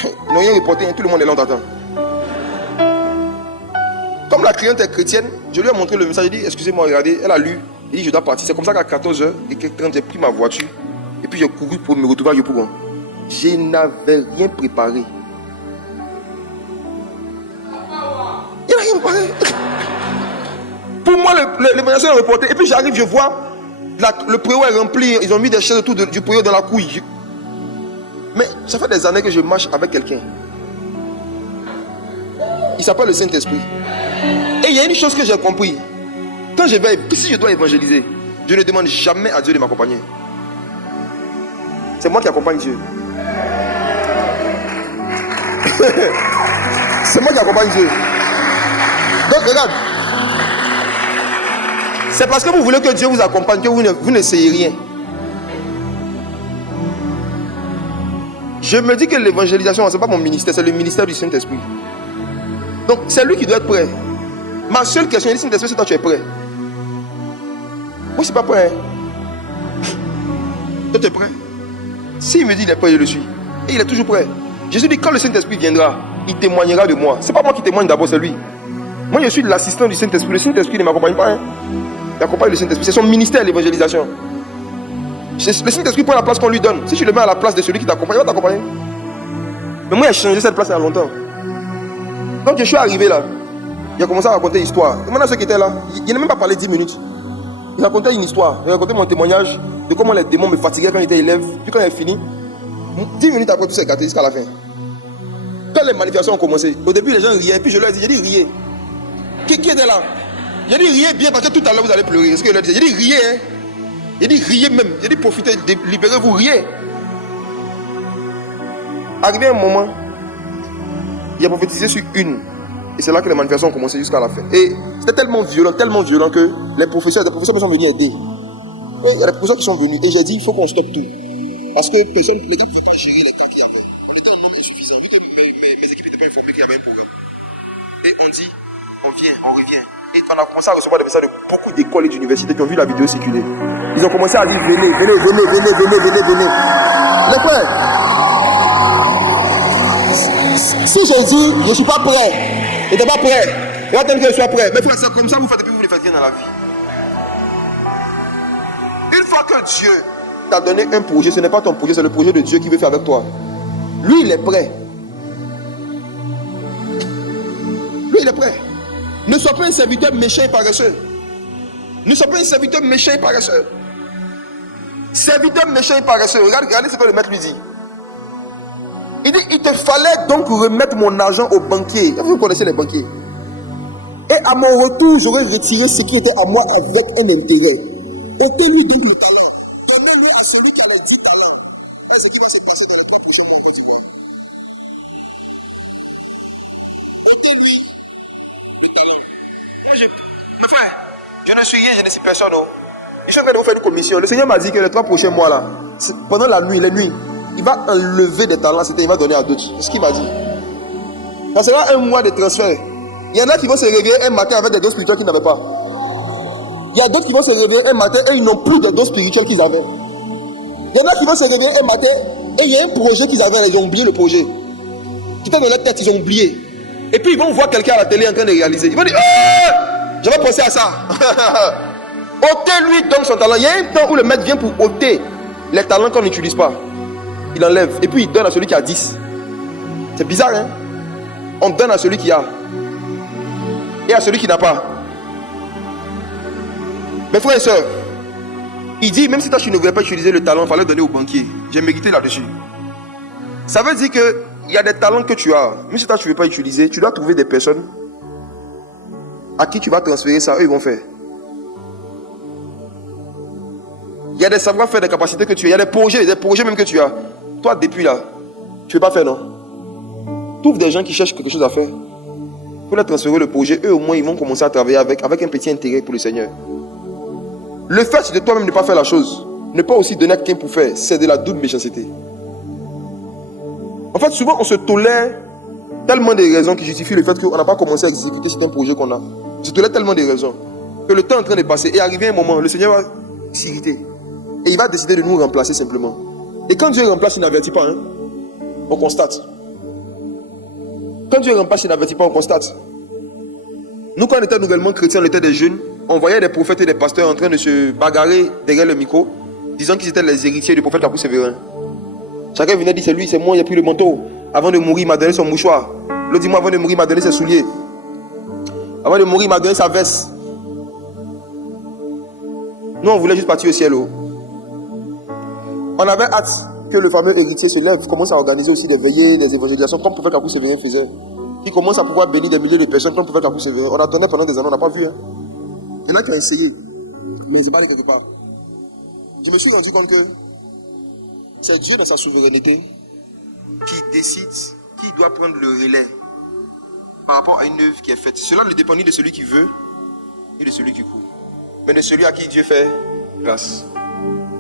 ils n'ont rien reporté, tout le monde est là, on t'attend. Comme la cliente est chrétienne, je lui ai montré le message. Il dit, excusez-moi, regardez, elle a lu. Il dit, je dois partir. C'est comme ça qu'à 14h et 30, j'ai pris ma voiture. Et puis j'ai couru pour me retrouver à Yopougon. Je n'avais rien préparé. Il n'a rien préparé. Pour moi, l'évangélisation est reporté. Et puis j'arrive, je vois, le préau est rempli. Ils ont mis des chaises autour du préau dans la couille. Mais ça fait des années que je marche avec quelqu'un. Il s'appelle le Saint-Esprit. Et il y a une chose que j'ai compris. Quand si je dois évangéliser, je ne demande jamais à Dieu de m'accompagner. C'est moi qui accompagne Dieu. C'est moi qui accompagne Dieu. Donc regarde. C'est parce que vous voulez que Dieu vous accompagne que vous n'essayez rien. Je me dis que l'évangélisation, ce n'est pas mon ministère, c'est le ministère du Saint-Esprit. Donc, c'est lui qui doit être prêt. Ma seule question, Saint-Esprit, c'est toi, tu es prêt. Moi, je ne suis pas prêt. Toi, tu es prêt. S'il me dit qu'il est prêt, je le suis. Et il est toujours prêt. Jésus dit, quand le Saint-Esprit viendra, il témoignera de moi. Ce n'est pas moi qui témoigne d'abord, c'est lui. Moi, je suis l'assistant du Saint-Esprit. Le Saint-Esprit ne m'accompagne pas. Il accompagne le Saint-Esprit. C'est son ministère, l'évangélisation. Le Saint-Esprit prend la place qu'on lui donne. Si tu le mets à la place de celui qui t'accompagne, il va t'accompagner. Mais moi, j'ai changé cette place il y a longtemps. Quand je suis arrivé là, il a commencé à raconter une histoire. Et maintenant, ceux qui étaient là, il n'a même pas parlé 10 minutes. Il racontait une histoire. Il racontait mon témoignage de comment les démons me fatiguaient quand j'étais élève. Puis quand il est fini, 10 minutes après, tout s'est gâté jusqu'à la fin. Quand les manifestations ont commencé, au début, les gens riaient. Puis je leur ai dit, riez. Qui était là? J'ai dit, riez bien parce que tout à l'heure, vous allez pleurer. C'est ce que je leur ai dit. J'ai dit, riez. Hein? J'ai dit, riez même. J'ai dit, profitez, libérez-vous, riez. Arrivé un moment, il a prophétisé sur une. Et c'est là que les manifestations ont commencé jusqu'à la fin. Et c'était tellement violent que les professeurs me sont venus aider. Et il y a des professeurs qui sont venus. Et j'ai dit, il faut qu'on stoppe tout. Parce que personne, les gars ne pouvaient pas gérer les cas qu'il y avait. On était un nombre insuffisant. Mes équipes n'étaient pas informées qu'il y avait un programme. Et on dit, on vient, on revient. Et on a commencé à recevoir des messages de beaucoup d'écoles et d'universités qui ont vu la vidéo circuler. Ils ont commencé à dire, venez. Les frères, si je dis, je ne suis pas prêt, je n'étais pas prêt, il va attendre que je sois prêt. Mais frère, c'est comme ça vous faites et puis vous ne faites rien dans la vie. Une fois que Dieu t'a donné un projet, ce n'est pas ton projet, c'est le projet de Dieu qui veut faire avec toi. Lui, il est prêt. Lui, il est prêt. Ne sois pas un serviteur méchant et paresseux. Ne sois pas un serviteur méchant et paresseux. Serviteur méchant et paresseux. Regardez ce que le maître lui dit. Il dit, il te fallait donc remettre mon argent au banquier. Vous connaissez les banquiers. Et à mon retour, j'aurais retiré ce qui était à moi avec un intérêt. Ôtez-lui donc le talent. Donnez-le à celui qui a les 10 talents. C'est ce qui va se passer dans les 3 prochains mois quand tu vas. Ôtez-lui le talent. Mes frères, je ne suis rien, je ne suis personne. Non. Je suis en train de vous faire une commission. Le Seigneur m'a dit que les 3 prochains mois là, pendant la nuit, les nuits, il va enlever des talents, il va donner à d'autres. C'est ce qu'il m'a dit. Ça sera un mois de transfert. Il y en a qui vont se réveiller un matin avec des dons spirituels qu'ils n'avaient pas. Il y a d'autres qui vont se réveiller un matin et ils n'ont plus de dons spirituels qu'ils avaient. Il y en a qui vont se réveiller un matin et il y a un projet qu'ils avaient, ils ont oublié le projet. Qui était dans leur tête, ils ont oublié. Et puis ils vont voir quelqu'un à la télé en train de réaliser. Ils vont dire, j'avais pensé à ça. Ôtez-lui donc son talent. Il y a un temps où le maître vient pour ôter les talents qu'on n'utilise pas. Il enlève et puis il donne à celui qui a 10. C'est bizarre, hein? On donne à celui qui a et à celui qui n'a pas. Mes frères et sœurs, il dit, même si toi tu ne voulais pas utiliser le talent, il fallait donner au banquier. J'ai médité là-dessus. Ça veut dire qu'il y a des talents que tu as. Même si toi tu ne veux pas utiliser, tu dois trouver des personnes à qui tu vas transférer ça, eux ils vont faire. Il y a des savoir-faire, des capacités que tu as. Il y a des projets même que tu as. Toi, depuis là, tu ne veux pas faire, non? Trouve des gens qui cherchent quelque chose à faire. Pour leur transférer le projet, eux au moins, ils vont commencer à travailler avec un petit intérêt pour le Seigneur. Le fait de toi-même ne pas faire la chose, ne pas aussi donner à quelqu'un pour faire, c'est de la double méchanceté. En fait, souvent, on se tolère tellement de raisons qui justifient le fait qu'on n'a pas commencé à exécuter certains projets qu'on a. On se tolère tellement de raisons que le temps est en train de passer et arrivé un moment, le Seigneur va s'irriter. Et il va décider de nous remplacer simplement. Et quand Dieu remplace, il n'avertit pas. Hein? On constate. Quand Dieu remplace, il n'avertit pas, on constate. Nous, quand on était nouvellement chrétiens, on était des jeunes, on voyait des prophètes et des pasteurs en train de se bagarrer derrière le micro, disant qu'ils étaient les héritiers du prophète Kabou-Sévérin. Chacun venait dire, c'est lui, c'est moi, il a pris le manteau. Avant de mourir, il m'a donné son mouchoir. L'autre dit, moi, avant de mourir, il m'a donné ses souliers. Avant de mourir, il m'a donné sa veste. Nous, on voulait juste partir au ciel. On avait hâte que le fameux héritier se lève, commence à organiser aussi des veillées, des évangélisations, comme le prophète Kabou-Sévérin faisait. Qui commence à pouvoir bénir des milliers de personnes, comme le prophète Kabou-Sévérin. On attendait pendant des années, on n'a pas vu. Hein. Il y en a qui ont essayé, mais c'est pas quelque part. Je me suis rendu compte que c'est Dieu dans sa souveraineté qui décide qui doit prendre le relais par rapport à une œuvre qui est faite. Cela ne dépend ni de celui qui veut, ni de celui qui court, mais de celui à qui Dieu fait grâce.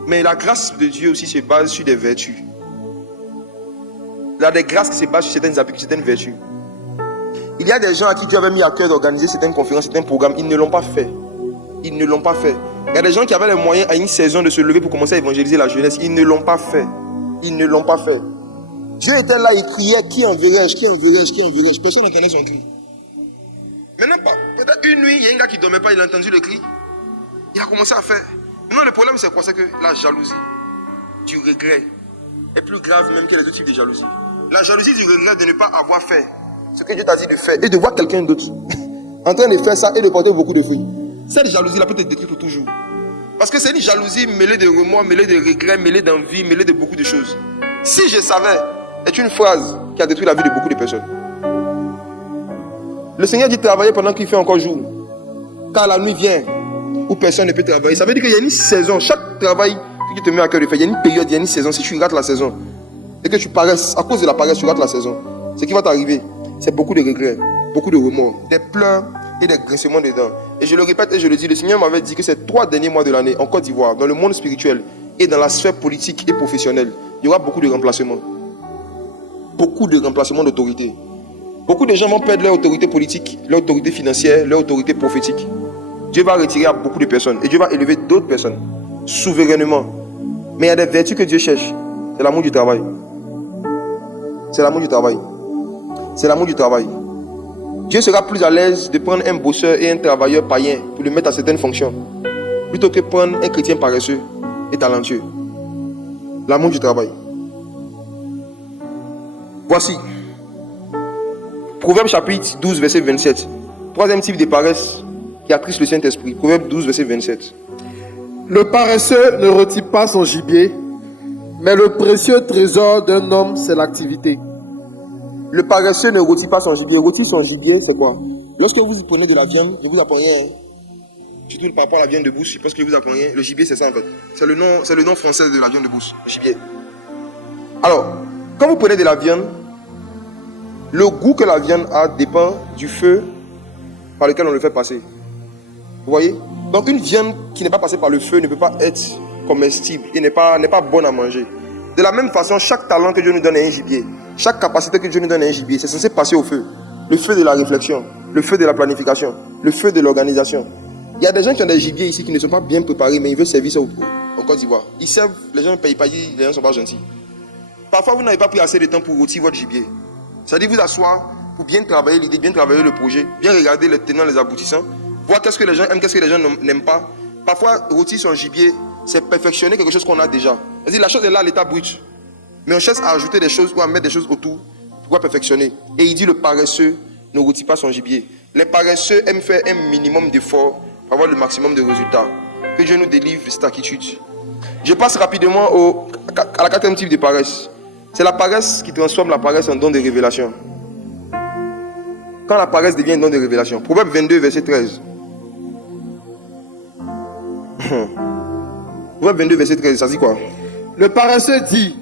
Mais la grâce de Dieu aussi se base sur des vertus. Il y a des grâces qui se basent sur certaines habitudes, certaines vertus. Il y a des gens à qui Dieu avait mis à cœur d'organiser certaines conférences, certains programmes. Ils ne l'ont pas fait. Ils ne l'ont pas fait. Il y a des gens qui avaient les moyens à une saison de se lever pour commencer à évangéliser la jeunesse. Ils ne l'ont pas fait. Ils ne l'ont pas fait. Dieu était là, il criait, qui enverrai-je, qui enverrai-je, qui enverrai-je. Personne n'entendait son cri. Maintenant, peut-être une nuit, il y a un gars qui ne dormait pas, il a entendu le cri. Il a commencé à faire. Maintenant, le problème, c'est quoi? C'est que la jalousie du regret est plus grave même que les autres types de jalousie. La jalousie du regret de ne pas avoir fait ce que Dieu t'a dit de faire et de voir quelqu'un d'autre en train de faire ça et de porter beaucoup de fruits. Cette jalousie-là peut te détruire pour toujours. Parce que c'est une jalousie mêlée de remords, mêlée de regrets, mêlée d'envie, mêlée de beaucoup de choses. Si je savais est une phrase qui a détruit la vie de beaucoup de personnes. Le Seigneur dit travailler pendant qu'il fait encore jour. Car la nuit vient où personne ne peut travailler. Ça veut dire qu'il y a une saison. Chaque travail qui te met à cœur de faire, il y a une période, il y a une saison. Si tu rates la saison et que tu paresses, à cause de la paresse, tu rates la saison, ce qui va t'arriver, c'est beaucoup de regrets, beaucoup de remords, des pleurs et des grincements de dents. Et je le répète et je le dis, le Seigneur m'avait dit que ces 3 derniers mois de l'année en Côte d'Ivoire, dans le monde spirituel et dans la sphère politique et professionnelle, il y aura beaucoup de remplacements. Beaucoup de remplacements d'autorité. Beaucoup de gens vont perdre leur autorité politique, leur autorité financière, leur autorité prophétique. Dieu va retirer à beaucoup de personnes et Dieu va élever d'autres personnes souverainement. Mais il y a des vertus que Dieu cherche. C'est l'amour du travail. C'est l'amour du travail. C'est l'amour du travail. Dieu sera plus à l'aise de prendre un bosseur et un travailleur païen pour le mettre à certaines fonctions, plutôt que prendre un chrétien paresseux et talentueux. L'amour du travail. Voici. Proverbe chapitre 12, verset 27. Troisième type de paresse qui attriste le Saint-Esprit. Proverbe 12, verset 27. Le paresseux ne retire pas son gibier, mais le précieux trésor d'un homme, c'est l'activité. Le paresseux ne retire pas son gibier. Retire son gibier, c'est quoi? Lorsque vous prenez de la viande, je vous apprends rien. Surtout par rapport à la viande de bouche, je pense que je vous apprends rien. Le gibier, c'est ça en fait. C'est le nom français de la viande de bouche. Gibier. Alors, quand vous prenez de la viande, le goût que la viande a dépend du feu par lequel on le fait passer. Vous voyez? Donc une viande qui n'est pas passée par le feu ne peut pas être comestible et n'est pas bonne à manger. De la même façon, chaque talent que Dieu nous donne est un gibier. Chaque capacité que Dieu nous donne est un gibier. C'est censé passer au feu. Le feu de la réflexion, le feu de la planification, le feu de l'organisation. Il y a des gens qui ont des gibiers ici qui ne sont pas bien préparés, mais ils veulent servir ça en Côte d'Ivoire. Ils servent, les gens ne payent pas, les gens ne sont pas gentils. Parfois, vous n'avez pas pris assez de temps pour rôtir votre gibier. C'est-à-dire vous asseoir pour bien travailler l'idée, bien travailler le projet, bien regarder les tenants, les aboutissants, voir qu'est-ce que les gens aiment, qu'est-ce que les gens n'aiment pas. Parfois, rôtir son gibier, c'est perfectionner quelque chose qu'on a déjà. C'est-à-dire la chose est là à l'état brut. Mais on cherche à ajouter des choses ou à mettre des choses autour pour pouvoir perfectionner. Et il dit le paresseux ne rôtit pas son gibier. Les paresseux aiment faire un minimum d'efforts pour avoir le maximum de résultats. Que Dieu nous délivre de cette attitude. Je passe rapidement à la 4e type de paresse. C'est la paresse qui transforme la paresse en don de révélation. Quand la paresse devient un don de révélation. Proverbe 22, verset 13. Proverbe 22, verset 13, ça dit quoi? Le paresseux dit,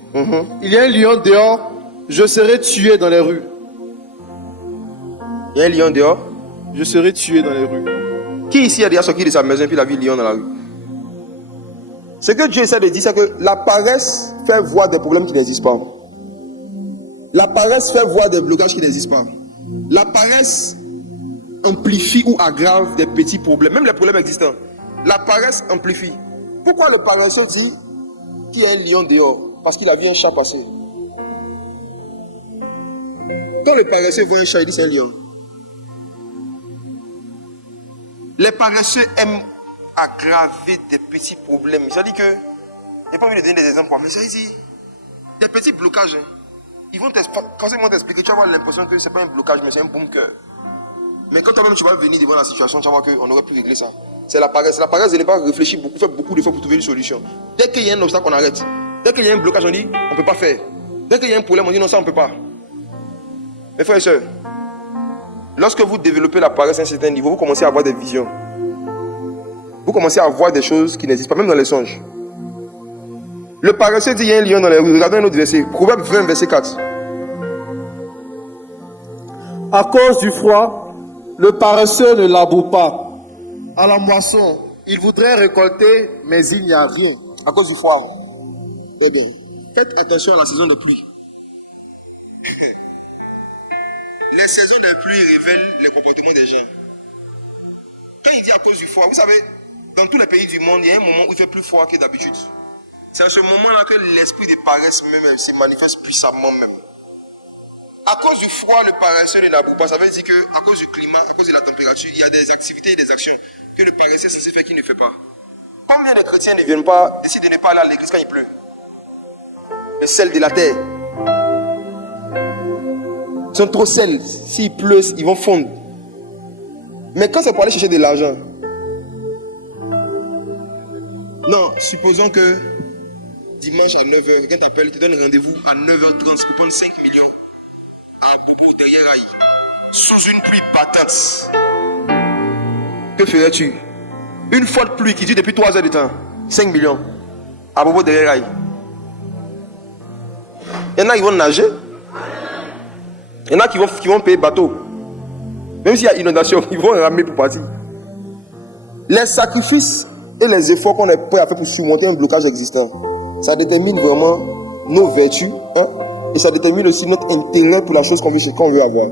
il y a un lion dehors, je serai tué dans les rues. Il y a un lion dehors. Je serai tué dans les rues. Qui ici a déjà sorti de sa maison puis la vie lion dans la rue? Ce que Dieu essaie de dire, c'est que la paresse fait voir des problèmes qui n'existent pas. La paresse fait voir des blocages qui n'existent pas. La paresse amplifie ou aggrave des petits problèmes, même les problèmes existants. La paresse amplifie. Pourquoi le paresseux dit qu'il y a un lion dehors? Parce qu'il a vu un chat passer. Quand le paresseux voit un chat, il dit c'est un lion. Les paresseux aiment aggraver des petits problèmes. Ça dit que, je n'ai pas envie de donner des exemples, mais ça dit des petits blocages. Ils vont t'expliquer, tu vas avoir l'impression que ce n'est pas un blocage, mais c'est un bunker. Mais quand toi-même tu vas venir devant la situation, tu vas voir qu'on aurait pu régler ça. C'est la paresse. La paresse de ne pas réfléchir beaucoup, faire beaucoup d'efforts pour trouver une solution. Dès qu'il y a un obstacle, on arrête. Dès qu'il y a un blocage, on dit on ne peut pas faire. Dès qu'il y a un problème, on dit non, ça on ne peut pas. Mes frères et sœurs, lorsque vous développez la paresse à un certain niveau, vous commencez à avoir des visions. Vous commencez à voir des choses qui n'existent pas, même dans les songes. Le paresseux dit il y a un lion dans les rues. Regardez un autre verset. Proverbe 20, verset 4. À cause du froid, le paresseux ne laboure pas. À la moisson, il voudrait récolter, mais il n'y a rien. À cause du froid. Eh bien, faites attention à la saison de pluie. Les saisons des pluies révèlent les comportements des gens. Quand il dit à cause du froid, vous savez, dans tous les pays du monde, il y a un moment où il fait plus froid que d'habitude. C'est à ce moment-là que l'esprit de paresse même se manifeste puissamment même. À cause du froid, le paresseux ne n'aboute pas. Ça veut dire qu'à cause du climat, à cause de la température, il y a des activités et des actions que le paresseux est censé faire qu'il ne fait pas. Combien de chrétiens ne viennent pas, décident de ne pas aller à l'église quand il pleut? Le sel de la terre. Ils sont trop sels. S'il pleut, ils vont fondre. Mais quand c'est pour aller chercher de l'argent, non, supposons que dimanche à 9h, quelqu'un t'appelle, te donne rendez-vous à 9h30 pour prendre 5 millions à Bobo derrière Aïe, sous une pluie battante. Que ferais-tu? Une forte pluie qui dure depuis 3 heures de temps, 5 millions à Bobo derrière Aïe. Il y en a qui vont nager, il y en a qui vont payer bateau. Même s'il y a inondation, ils vont ramer pour partir. Les sacrifices et les efforts qu'on est prêt à faire pour surmonter un blocage existant, ça détermine vraiment nos vertus, hein, et ça détermine aussi notre intérêt pour la chose qu'on veut avoir.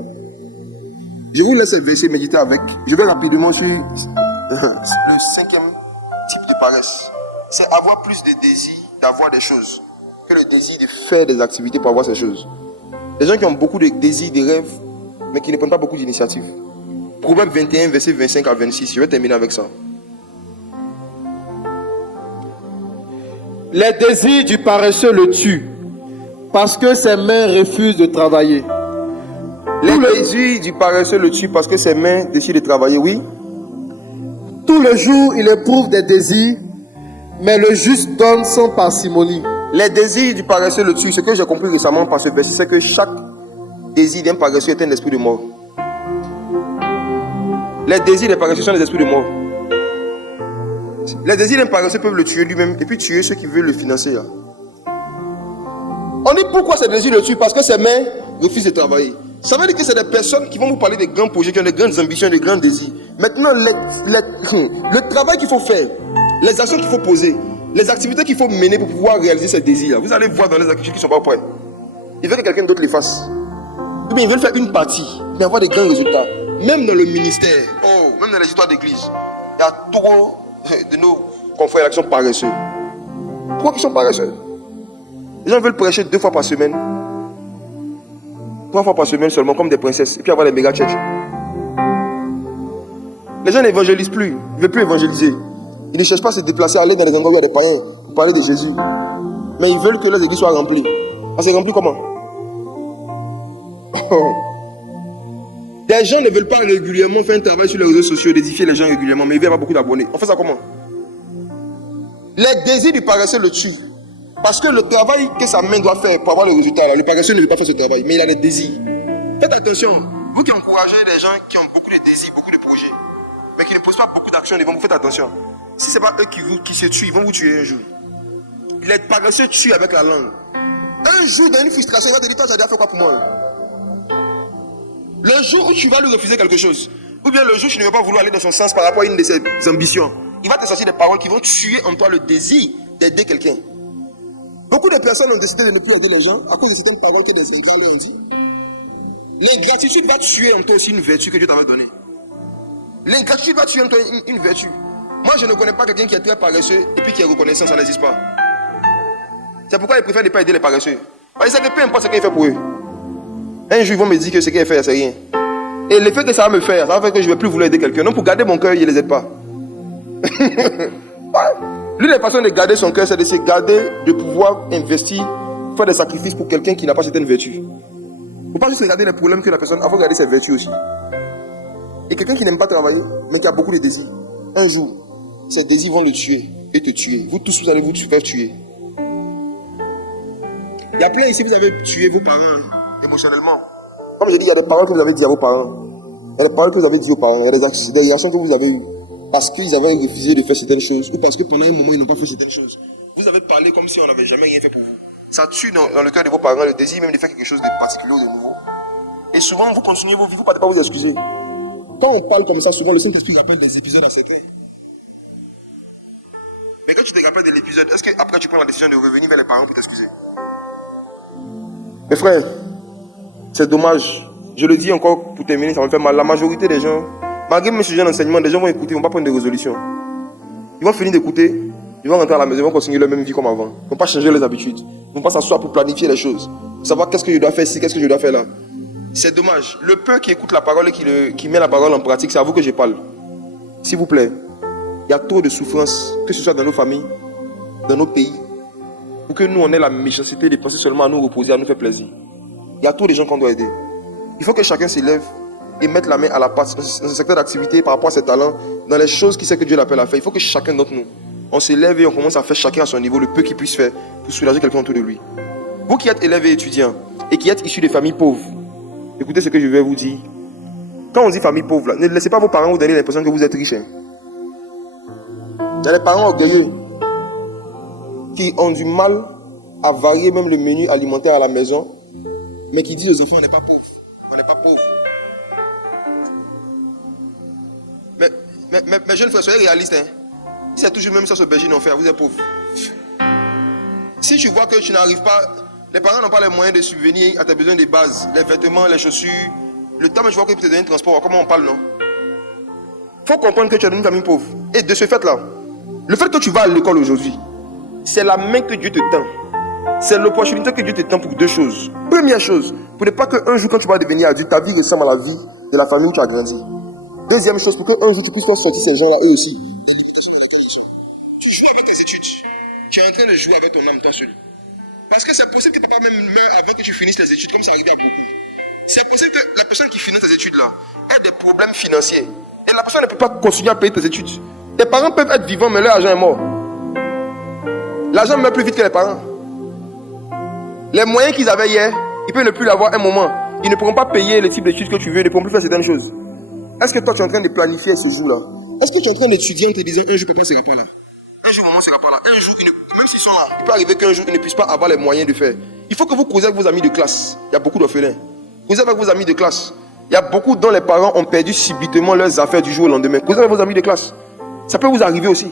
Je vous laisse verser, méditer avec. Je vais rapidement sur le 5e type de paresse. C'est avoir plus de désir d'avoir des choses que le désir de faire des activités pour avoir ces choses. Les gens qui ont beaucoup de désirs, de rêves, mais qui ne prennent pas beaucoup d'initiatives. Proverbe 21, verset 25 à 26. Je vais terminer avec ça. Les désirs du paresseux le tuent, parce que ses mains refusent de travailler. Les désirs du paresseux le tuent parce que ses mains décident de travailler, oui. Tout le jour, il éprouve des désirs, mais le juste donne sans parcimonie. Les désirs du paresseux le tuent. Ce que j'ai compris récemment par ce verset, c'est que chaque désir d'un paresseux est un esprit de mort. Les désirs des paresseux sont des esprits de mort. Les désirs d'un paresseux peuvent le tuer lui-même et puis tuer ceux qui veulent le financer. Là. On dit pourquoi ces désirs le tuent? Parce que ses mains refusent de travailler. Ça veut dire que c'est des personnes qui vont vous parler des grands projets, qui ont des grandes ambitions, des grands désirs. Maintenant, le travail qu'il faut faire, les actions qu'il faut poser, les activités qu'il faut mener pour pouvoir réaliser ces désirs, vous allez voir dans les activités qui ne sont pas prêts. Ils veulent que quelqu'un d'autre les fasse. Ou bien ils veulent faire une partie, mais avoir des grands résultats. Même dans le ministère, même dans les histoires d'église, il y a trop de nos confrères là qui sont paresseux. Pourquoi ils sont paresseux? Les gens veulent prêcher 2 fois par semaine, 3 fois par semaine seulement, comme des princesses, et puis avoir des méga church. Les gens n'évangélisent plus, ils ne veulent plus évangéliser. Ils ne cherchent pas à se déplacer, à aller dans les endroits où il y a des païens pour parler de Jésus. Mais ils veulent que les églises soient remplies. Ah, c'est rempli comment? Des gens ne veulent pas régulièrement faire un travail sur les réseaux sociaux, d'édifier les gens régulièrement, mais ils veulent avoir beaucoup d'abonnés. On fait ça comment? Les désirs du paresseux le tuent. Parce que le travail que sa main doit faire pour avoir le résultat, là, le paresseux ne veut pas faire ce travail, mais il a des désirs. Faites attention, vous qui encouragez les gens qui ont beaucoup de désirs, beaucoup de projets, mais qui ne posent pas beaucoup d'actions devant vous, faites attention. Si ce n'est pas eux qui se tuent, ils vont vous tuer un jour. Les paresseux tuent avec la langue. Un jour, dans une frustration, il va te dire, toi, j'ai déjà fait quoi pour moi? Le jour où tu vas lui refuser quelque chose, ou bien le jour où tu ne vas pas vouloir aller dans son sens par rapport à une de ses ambitions, il va te sortir des paroles qui vont tuer en toi le désir d'aider quelqu'un. Beaucoup de personnes ont décidé de ne plus aider les gens à cause de certaines paroles que des enfants leur ont dit. L'ingratitude va tuer en toi aussi une vertu que Dieu t'avait donnée. L'ingratitude va tuer en toi une vertu. Moi, je ne connais pas quelqu'un qui est très paresseux et puis qui est reconnaissant, ça n'existe pas. C'est pourquoi ils préfèrent ne pas aider les paresseux. Parce que peu importe ce qu'il fait pour eux. Un jour, ils vont me dire que ce qu'il fait, c'est rien. Et l'effet que ça va me faire, ça va faire que je ne vais plus vouloir aider quelqu'un. Non, pour garder mon cœur, il ne les aide pas. L'une des façons de garder son cœur, c'est de se garder, de pouvoir investir, faire des sacrifices pour quelqu'un qui n'a pas certaines vertus. Il ne faut pas juste regarder les problèmes que la personne a, il faut regarder ses vertus aussi. Et quelqu'un qui n'aime pas travailler, mais qui a beaucoup de désirs, un jour, ces désirs vont le tuer et te tuer. Vous tous, vous allez vous faire tuer. Il y a plein ici, vous avez tué vos parents émotionnellement. Comme je dis, il y a des paroles que vous avez dit à vos parents. Il y a des paroles que vous avez dit aux parents. Il y a des réactions que vous avez eues. Parce qu'ils avaient refusé de faire certaines choses. Ou parce que pendant un moment, ils n'ont pas fait certaines choses. Vous avez parlé comme si on n'avait jamais rien fait pour vous. Ça tue dans le cœur de vos parents le désir même de faire quelque chose de particulier ou de nouveau. Et souvent, vous continuez vos vies, vous ne partez pas vous excuser. Quand on parle comme ça, souvent, le Saint-Esprit rappelle des épisodes à certains. Mais quand tu te rappelles de l'épisode, est-ce qu'après tu prends la décision de revenir vers les parents pour t'excuser? Mes frères, c'est dommage je le dis encore pour terminer, ça me fait mal. La majorité des gens, malgré mes sujets d'enseignement, des gens vont écouter, ils ne vont pas prendre des résolutions. Ils vont finir d'écouter, ils vont rentrer à la maison, ils vont continuer leur même vie comme avant. Ils ne vont pas changer leurs habitudes. Ils ne vont pas s'asseoir pour planifier les choses. Pour savoir qu'est-ce que je dois faire ici, qu'est-ce que je dois faire là. C'est dommage. Le peu qui écoute la parole et qui met la parole en pratique, c'est à vous que je parle. S'il vous plaît, il y a trop de souffrance, que ce soit dans nos familles, dans nos pays, pour que nous, on ait la méchanceté de penser seulement à nous reposer, à nous faire plaisir. Il y a trop de gens qu'on doit aider. Il faut que chacun s'élève et mette la main à la pâte dans ce secteur d'activité par rapport à ses talents, dans les choses qu'il sait que Dieu l'appelle à faire. Il faut que chacun d'entre nous, on s'élève et on commence à faire chacun à son niveau le peu qu'il puisse faire pour soulager quelqu'un autour de lui. Vous qui êtes élèves et étudiants et qui êtes issus de familles pauvres, écoutez ce que je vais vous dire. Quand on dit famille pauvre, là, ne laissez pas vos parents vous donner l'impression que vous êtes riches. Il y a des parents orgueilleux qui ont du mal à varier même le menu alimentaire à la maison, mais qui disent aux enfants, on n'est pas pauvre. On n'est pas pauvre. Mais jeunes frères, soyez réalistes. Si c'est toujours même ça ce berger d'enfer, vous êtes pauvre. Si tu vois que tu n'arrives pas, les parents n'ont pas les moyens de subvenir à tes besoins de base, les vêtements, les chaussures, le temps, mais tu vois qu'ils peuvent te donner un transport, comment on parle, non? Il faut comprendre que tu es dans une famille pauvre. Et de ce fait-là, le fait que tu vas à l'école aujourd'hui, c'est la main que Dieu te tend. C'est l'opportunité que Dieu te tend pour deux choses. Première chose, pour ne pas qu'un jour, quand tu vas devenir adulte, ta vie ressemble à la vie de la famille où tu as grandi. Deuxième chose, pour qu'un jour tu puisses faire sortir ces gens-là, eux aussi, des limitations dans lesquelles ils sont. Tu joues avec tes études. Tu es en train de jouer avec ton âme, toi seul. Parce que c'est possible que papa même meure avant que tu finisses tes études, comme ça arrive à beaucoup. C'est possible que la personne qui finit tes études-là ait des problèmes financiers. Et la personne ne peut pas continuer à payer tes études. Tes parents peuvent être vivants, mais leur argent est mort. L'argent meurt plus vite que les parents. Les moyens qu'ils avaient hier, ils peuvent ne plus l'avoir un moment. Ils ne pourront pas payer le type d'études que tu veux, ils ne pourront plus faire certaines choses. Est-ce que toi tu es en train de planifier ce jour-là? Est-ce que tu es en train d'étudier en te disant un jour papa ne sera pas là? Un jour maman ne sera pas là. Un jour, même s'ils sont là, il peut arriver qu'un jour ils ne puissent pas avoir les moyens de faire. Il faut que vous causez avec vos amis de classe. Il y a beaucoup d'orphelins. Causez avec vos amis de classe. Il y a beaucoup dont les parents ont perdu subitement leurs affaires du jour au lendemain. Causez avec vos amis de classe. Ça peut vous arriver aussi.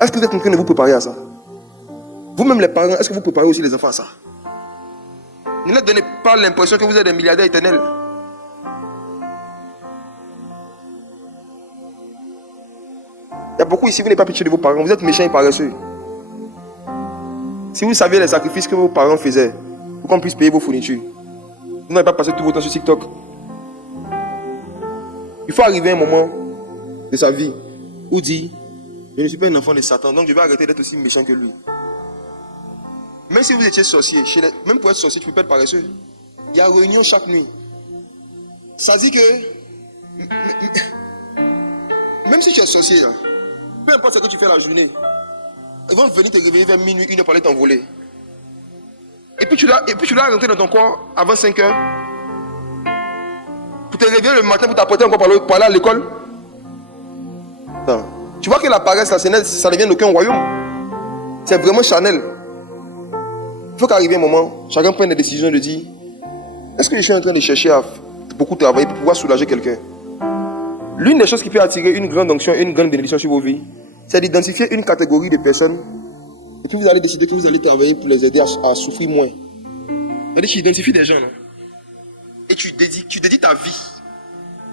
Est-ce que vous êtes en train de vous préparer à ça? Vous-même les parents, est-ce que vous préparez aussi les enfants à ça? Ne leur donnez pas l'impression que vous êtes des milliardaires éternels. Il y a beaucoup ici, vous n'avez pas pitié de vos parents, vous êtes méchants et paresseux. Si vous saviez les sacrifices que vos parents faisaient pour qu'on puisse payer vos fournitures, vous n'avez pas passé tout votre temps sur TikTok. Il faut arriver à un moment de sa vie où dit, je ne suis pas un enfant de Satan, donc je vais arrêter d'être aussi méchant que lui. Même si vous étiez sorcier, même pour être sorcier, tu peux pas être paresseux. Il y a réunion chaque nuit. Ça dit que même si tu es sorcier, là, peu importe ce que tu fais la journée, ils vont venir te réveiller vers minuit, 1h pour aller t'envoler. Et puis tu dois rentrer dans ton corps avant 5 heures pour te réveiller le matin pour t'apporter encore pour aller à l'école. Non. Tu vois que la paresse, là, ça ne vient d'aucun royaume. C'est vraiment charnel. Il faut qu'arrive un moment, chacun prenne des décisions de dire, est-ce que je suis en train de chercher à beaucoup travailler pour pouvoir soulager quelqu'un? L'une des choses qui peut attirer une grande onction, une grande bénédiction sur vos vies, c'est d'identifier une catégorie de personnes et puis vous allez décider que vous allez travailler pour les aider à souffrir moins. C'est-à-dire que tu identifies des gens, non? Et tu dédies ta vie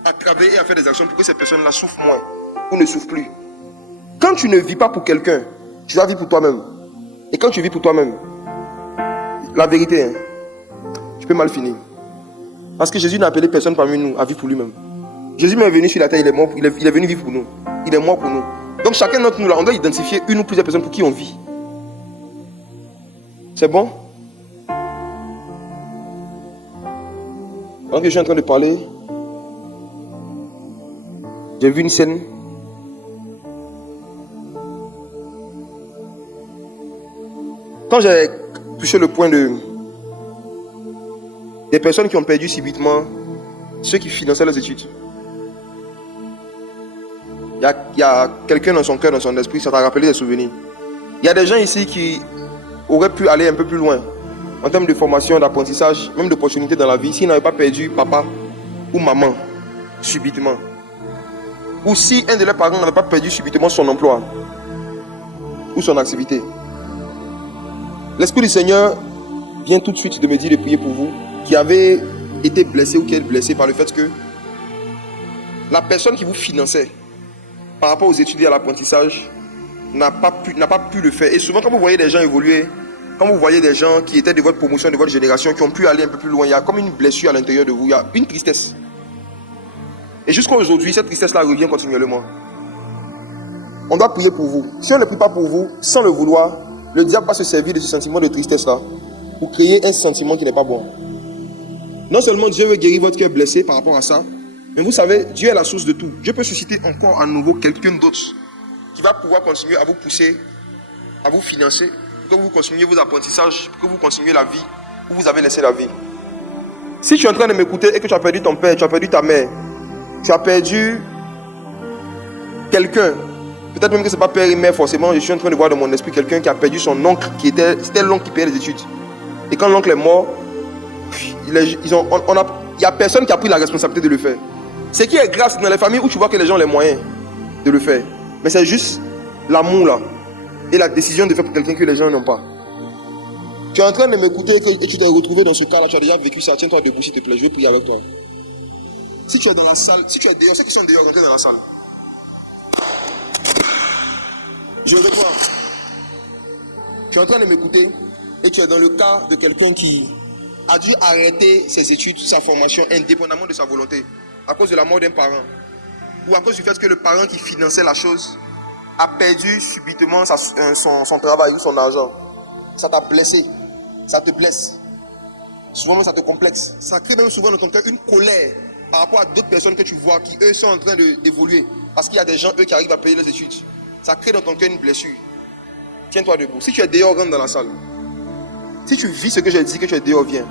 à travailler et à faire des actions pour que ces personnes-là souffrent moins ou ne souffrent plus. Quand tu ne vis pas pour quelqu'un, tu dois vivre pour toi-même. Et quand tu vis pour toi-même, la vérité, hein, tu peux mal finir. Parce que Jésus n'a appelé personne parmi nous à vivre pour lui-même. Jésus est venu sur la terre, il est mort, il est venu vivre pour nous. Il est mort pour nous. Donc chacun d'entre nous, là, on doit identifier une ou plusieurs personnes pour qui on vit. C'est bon? Quand je suis en train de parler, j'ai vu une scène. Quand j'ai touché le point des personnes qui ont perdu subitement ceux qui finançaient leurs études, il y a quelqu'un dans son cœur, dans son esprit, ça t'a rappelé des souvenirs. Il y a des gens ici qui auraient pu aller un peu plus loin en termes de formation, d'apprentissage, même d'opportunités dans la vie, s'ils n'avaient pas perdu papa ou maman subitement. Ou si un de leurs parents n'avait pas perdu subitement son emploi ou son activité. L'Esprit du Seigneur vient tout de suite de me dire de prier pour vous qui avez été blessé ou qui êtes blessé par le fait que la personne qui vous finançait par rapport aux études et à l'apprentissage n'a pas pu le faire. Et souvent, quand vous voyez des gens évoluer, quand vous voyez des gens qui étaient de votre promotion, de votre génération, qui ont pu aller un peu plus loin, il y a comme une blessure à l'intérieur de vous, il y a une tristesse. Et jusqu'à aujourd'hui, cette tristesse-là revient continuellement. On doit prier pour vous. Si on ne prie pas pour vous, sans le vouloir, le diable va se servir de ce sentiment de tristesse-là pour créer un sentiment qui n'est pas bon. Non seulement Dieu veut guérir votre cœur blessé par rapport à ça, mais vous savez, Dieu est la source de tout. Dieu peut susciter encore à nouveau quelqu'un d'autre qui va pouvoir continuer à vous pousser, à vous financer, pour que vous continuiez vos apprentissages, pour que vous continuiez la vie où vous avez laissé la vie. Si tu es en train de m'écouter et que tu as perdu ton père, tu as perdu ta mère, tu as perdu quelqu'un, peut-être même que ce n'est pas père et mère forcément, je suis en train de voir dans mon esprit quelqu'un qui a perdu son oncle, c'était l'oncle qui payait les études. Et quand l'oncle est mort, il n'y a personne qui a pris la responsabilité de le faire. Ce qui est grave, c'est dans les familles où tu vois que les gens ont les moyens de le faire. Mais c'est juste l'amour là et la décision de faire pour quelqu'un que les gens n'ont pas. Tu es en train de m'écouter et tu t'es retrouvé dans ce cas-là, tu as déjà vécu ça. Tiens-toi debout s'il te plaît, je vais prier avec toi. Si tu es dans la salle, si tu es dehors, ceux qui sont dehors, rentrez dans la salle. Je vais voir. Tu es en train de m'écouter et tu es dans le cas de quelqu'un qui a dû arrêter ses études, sa formation, indépendamment de sa volonté, à cause de la mort d'un parent, ou à cause du fait que le parent qui finançait la chose a perdu subitement son travail ou son argent. Ça t'a blessé, ça te blesse. Souvent même ça te complexe. Ça crée même souvent dans ton cœur une colère par rapport à d'autres personnes que tu vois qui eux sont en train d'évoluer. Parce qu'il y a des gens eux qui arrivent à payer leurs études. Ça crée dans ton cœur une blessure. Tiens-toi debout. Si tu es dehors, rentre dans la salle. Si tu vis ce que j'ai dit, que tu es dehors, viens.